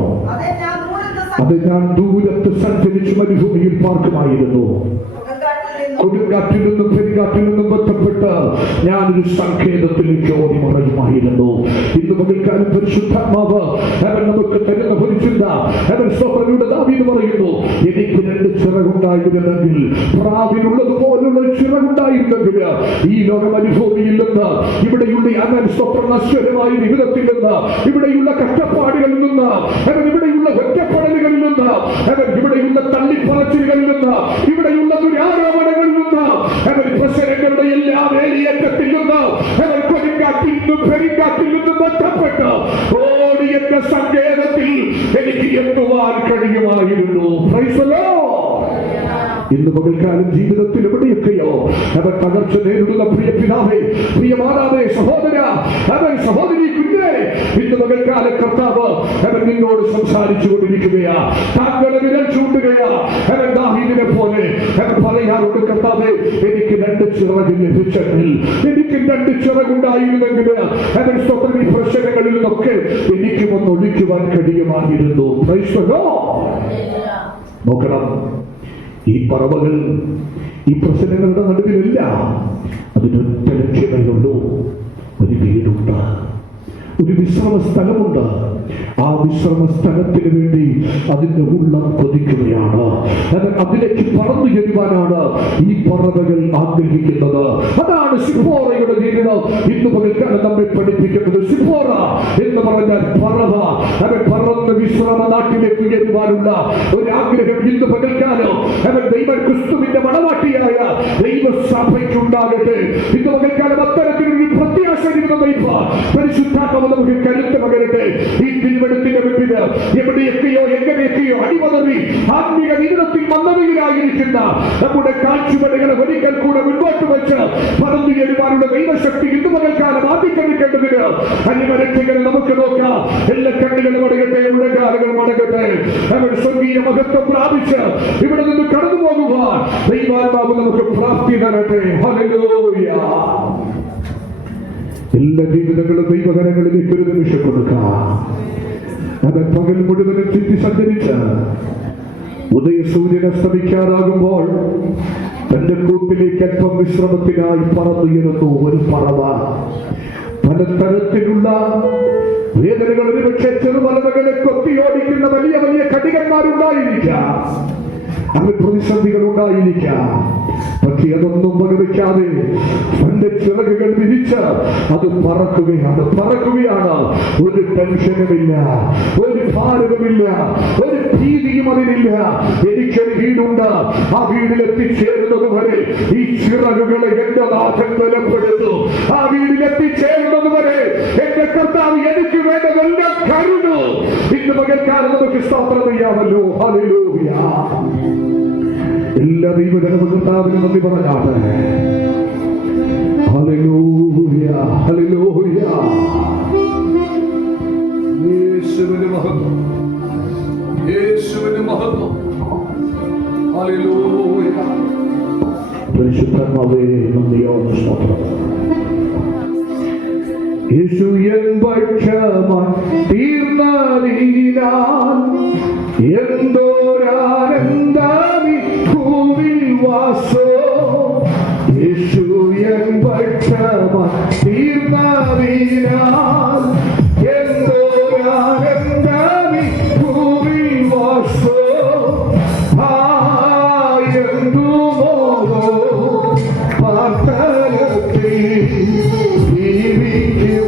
അത് ഞാൻ ദൂരത്ത് സഞ്ചരിച്ച് മരുഭൂമിയിൽ പാർക്കുമായിരുന്നു. കൊടുങ്കാറ്റിൽ നിന്നും പെരുങ്കാറ്റിൽ നിന്നും ബന്ധപ്പെട്ട് ഞാനൊരു സങ്കേതത്തിലേക്ക് ഓടി മറയുമായിരുന്നു. ഇന്ന് പകൽക്കാലം പരിശുദ്ധാത്മാവ് അവൻ നമുക്ക് തരുന്ന ഒരു ചിന്ത, അവൻ സ്വപ്നയുടെ ദാവീദ് പറയുന്നു, എനിക്ക് 2 ചിറകുണ്ടായിരുന്നെങ്കിൽ, പ്രാവിനുള്ളതുപോലുള്ള ചിറകുണ്ടായിരുന്നെങ്കിൽ ഈ ലോക മരുഭൂമിയിൽ നിന്ന്, ഇവിടെയുള്ള അവൻ സ്വപ്ന നശ്വരമായ വിധത്തിൽ നിന്ന്, ഇവിടെയുള്ള കഷ്ടപ്പാടുകളിൽ നിന്ന്, അവൻ ഇവിടെയുള്ള ഒറ്റപ്പെടലുകളിൽ നിന്ന്, അവൻ ഇവിടെയുള്ള തള്ളിപ്പറച്ചിലുകളിൽ നിന്ന്, ഇവിടെയുള്ള ദുരാരോപണങ്ങളിൽ നിന്ന്, അവൻ പ്രശ്നങ്ങളുടെ എല്ലാ വേലിയേറ്റത്തിൽ നിന്ന്, അവൻ കൊടുങ്കാറ്റിൽ നിന്നും പെരുങ്കാറ്റിൽ നിന്നും ബന്ധപ്പെട്ട് ഓടി എന്ന സങ്കേതത്തിൽ എനിക്ക് എത്തുവാൻ കഴിയുമായിരുന്നു. Price the Lord. ഇന്ന് പകൽക്കാലം ജീവിതത്തിൽ എവിടെയൊക്കെയോ അവൻ തകർച്ച നേരിടുന്ന പ്രിയ പിതാവേ, പ്രിയ മാതാവേ, സഹോദര, അവൻ സഹോദരി, കുഞ്ഞേ, ഇന്ന് പകൽക്കാല കർത്താവ് അവൻ നിന്നോട് സംസാരിച്ചു കൊണ്ടിരിക്കുകയാ. താങ്കളുടെ വിരൽ ചൂണ്ടുകയാ. അവൻ ദാവീദിനെ പോലെ അവൻ പറയാറുണ്ട്, കർത്താവേ, എനിക്ക് 2 ചിറക് ലഭിച്ചെങ്കിൽ, എനിക്ക് 2 ചിറകുണ്ടായിരുന്നെങ്കിൽ അവൻ സ്വന്തം ഈ പ്രശ്നങ്ങളിൽ നിന്നൊക്കെ എനിക്ക് ഒന്ന് ഒഴിക്കുവാൻ കഴിയുമായിരുന്നു. Price the Lord. നോക്കണം, ഈ പറവകൾ ഈ പ്രശ്നങ്ങളുടെ നടുവിലില്ല. അതിനൊറ്റ ലക്ഷ്യമേ ഉള്ളൂ. ഒരു വീടുണ്ട്, ഒരു വിശ്രമ സ്ഥലമുണ്ട്. ആ വിശ്രമ സ്ഥലത്തിന് വേണ്ടി അതിന്റെ ഉള്ളം കൊതിക്കുകയാണ്. അതിലേക്ക് പറന്നു ചെല്ലുവാനാണ് ഈ പറവകൾ ആഗ്രഹിക്കുന്നത്. അതാണ് സിപ്പോറയുടെ ജീവിതം ഇന്ന് പകൽക്കാലം നമ്മെ പഠിപ്പിക്കുന്നത്. സിപ്പോറ എന്ന് പറഞ്ഞാൽ പറവ. അവൻ പറന്ന് വിശ്രമ നാട്ടിലേക്ക് ഉയരുവാനുള്ള ഒരു ആഗ്രഹം ഇന്ന് പകൽക്കാലം അവൻ ക്രിസ്തുവിന്റെ മണവാട്ടിയായ ദൈവസഭയ്ക്കുണ്ടാകട്ടെ. ഇന്ന് പകൽക്കാലം അത്തരത്തിലൊരു പ്രത്യാശ പരിശുദ്ധാത്മാവ് നമുക്ക് കരുത്ത് പകരട്ടെ. ഈ തിരുവെടുത്തിന്റെ മുന്നിൽ എവിടെയൊക്കെയോ എങ്ങനെയൊക്കെയോ അടിമതറി ആത്മീയ ജീവിതത്തിൽ മന്ദതയിലായിരിക്കുന്ന നമ്മുടെ കാഴ്ചപ്പാടുകളെ ഒരിക്കൽ കൂടെ മുൻപോട്ട് വെച്ച് പറന്നു ചെല്ലുവാനുള്ള ദൈവശക്തി ഇന്ന് പകൽക്കാലം ആദ്യക്കെടുക്കേണ്ടതിന് അന്യമരക്ഷകളെ നമുക്ക് നോക്കാം. എല്ലാ കണ്ണുകളും അടകട്ടെ, ഉള്ളകാലുകൾ മടങ്ങട്ടെ. അവർ സ്വർഗീയ മഹത്വം പ്രാപിച്ച് ഇവിടെ നിന്ന് കടന്നു പോകുവാൻ ദൈവാത്മാവ് നമുക്ക് പ്രാപ്തി തരട്ടെ. ഹല്ലേലൂയ. എല്ലാ ജീവിതങ്ങളും ദൈവകരങ്ങളിലേക്ക് ഒരു നിമിഷം കൊടുക്കാം. അവൻ പകൽ മുഴുവനും ചുറ്റി സഞ്ചരിച്ച് ഉദയസൂര്യൻ അസ്തമിക്കാറാകുമ്പോൾ തന്റെ കൂട്ടിലേക്ക് അല്പം വിശ്രമത്തിനായി പറന്നുയരുന്നു ഒരു പറവ. പലതരത്തിലുള്ള വേദനകൾ, ഒരുപക്ഷെ ചെറുമലകളെ കൊത്തിയോടിക്കുന്ന വലിയ വലിയ കടികന്മാരുണ്ടായിരിക്കാം, അങ്ങനെ പ്രതിസന്ധികൾ ഉണ്ടായിരിക്കാം. പക്ഷെ അതൊന്നും വകവയ്ക്കാതെ തന്റെ ചിറകുകൾ വിരിച്ച് അത് പറക്കുകയാണ്. ഒരു ടെൻഷനുമില്ല, ഒരു ഭാരവുമില്ല, ഒരു ഭീതിയും അതിനില്ല. എനിക്കൊരു വീടുണ്ട്, ആ വീട്ടിലെത്തിച്ചേരുന്നത് വരെ ഈ ചിറകുകളെ എന്റെ നാഥൻ ബലപ്പെടുത്തും. ആ വീട്ടിലെത്തിച്ചേരുന്നത് വരെ എന്റെ കർത്താവ് എനിക്ക് വേണ്ടതെല്ലാം കരുതു. ഇന്ന് പകൽക്കാലം നമുക്ക് സ്തോത്രം ചെയ്യാമല്ലോ. ഹല്ലേലൂയ. എല്ലാ ദൈവജനവും കർത്താവിന് നന്ദി പറഞ്ഞാട്ടെ. Hallelujah, hallelujah. യേശുവിന് മഹത്വം, യേശുവിന് മഹത്വം. ഹല്ലേലൂയ. പരിശുദ്ധാത്മാവേ, നന്ദിയോടെ സ്തോത്രം. യേശു എൻ പക്ഷമായി തീർന്നതിനാൽ എന്തോരാനന്ദമി ഭൂമിൽ വാസോ. യേശു എൻ പക്ഷമായി തീർന്നതിനാൽ എന്തോരാനന്ദമി ഭൂമിൽ വാസോ. പ്രാർത്ഥനത്തിൽ ജീവിക്കും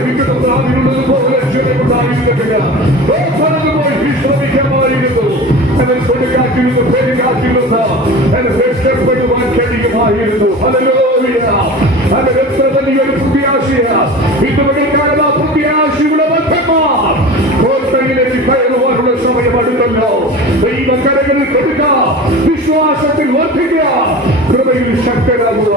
ആഗ്രഹിക്കുന്ന പ്രാവിനുള്ളത് പോലെ ക്ഷമയുണ്ടായിരുന്നില്ല. പലതുപോയി വിശ്രമിക്കാമായിരുന്നു. അവൻ കൊടുക്കാറ്റിൽ നിന്ന് പെരുകാറ്റിൽ നിന്ന് അവന് രക്ഷപ്പെടുവാൻ കഴിയുമായിരുന്നു. ഹല്ലേലൂയ. അവൻ എത്ര വലിയൊരു പ്രത്യാശയാ. ഇന്ന് പകൽക്കാലം ആ പ്രത്യാശയുടെ ബദ്ധന്മാർ കോട്ടയിലേക്ക് കയറുവാനുള്ള സമയം അടുത്തല്ലോ. ദൈവകരങ്ങളിൽ കൊടുക്കുക, വിശ്വാസത്തിൽ വർദ്ധിക്കുക, കൃപയിൽ ശക്തരാകുക.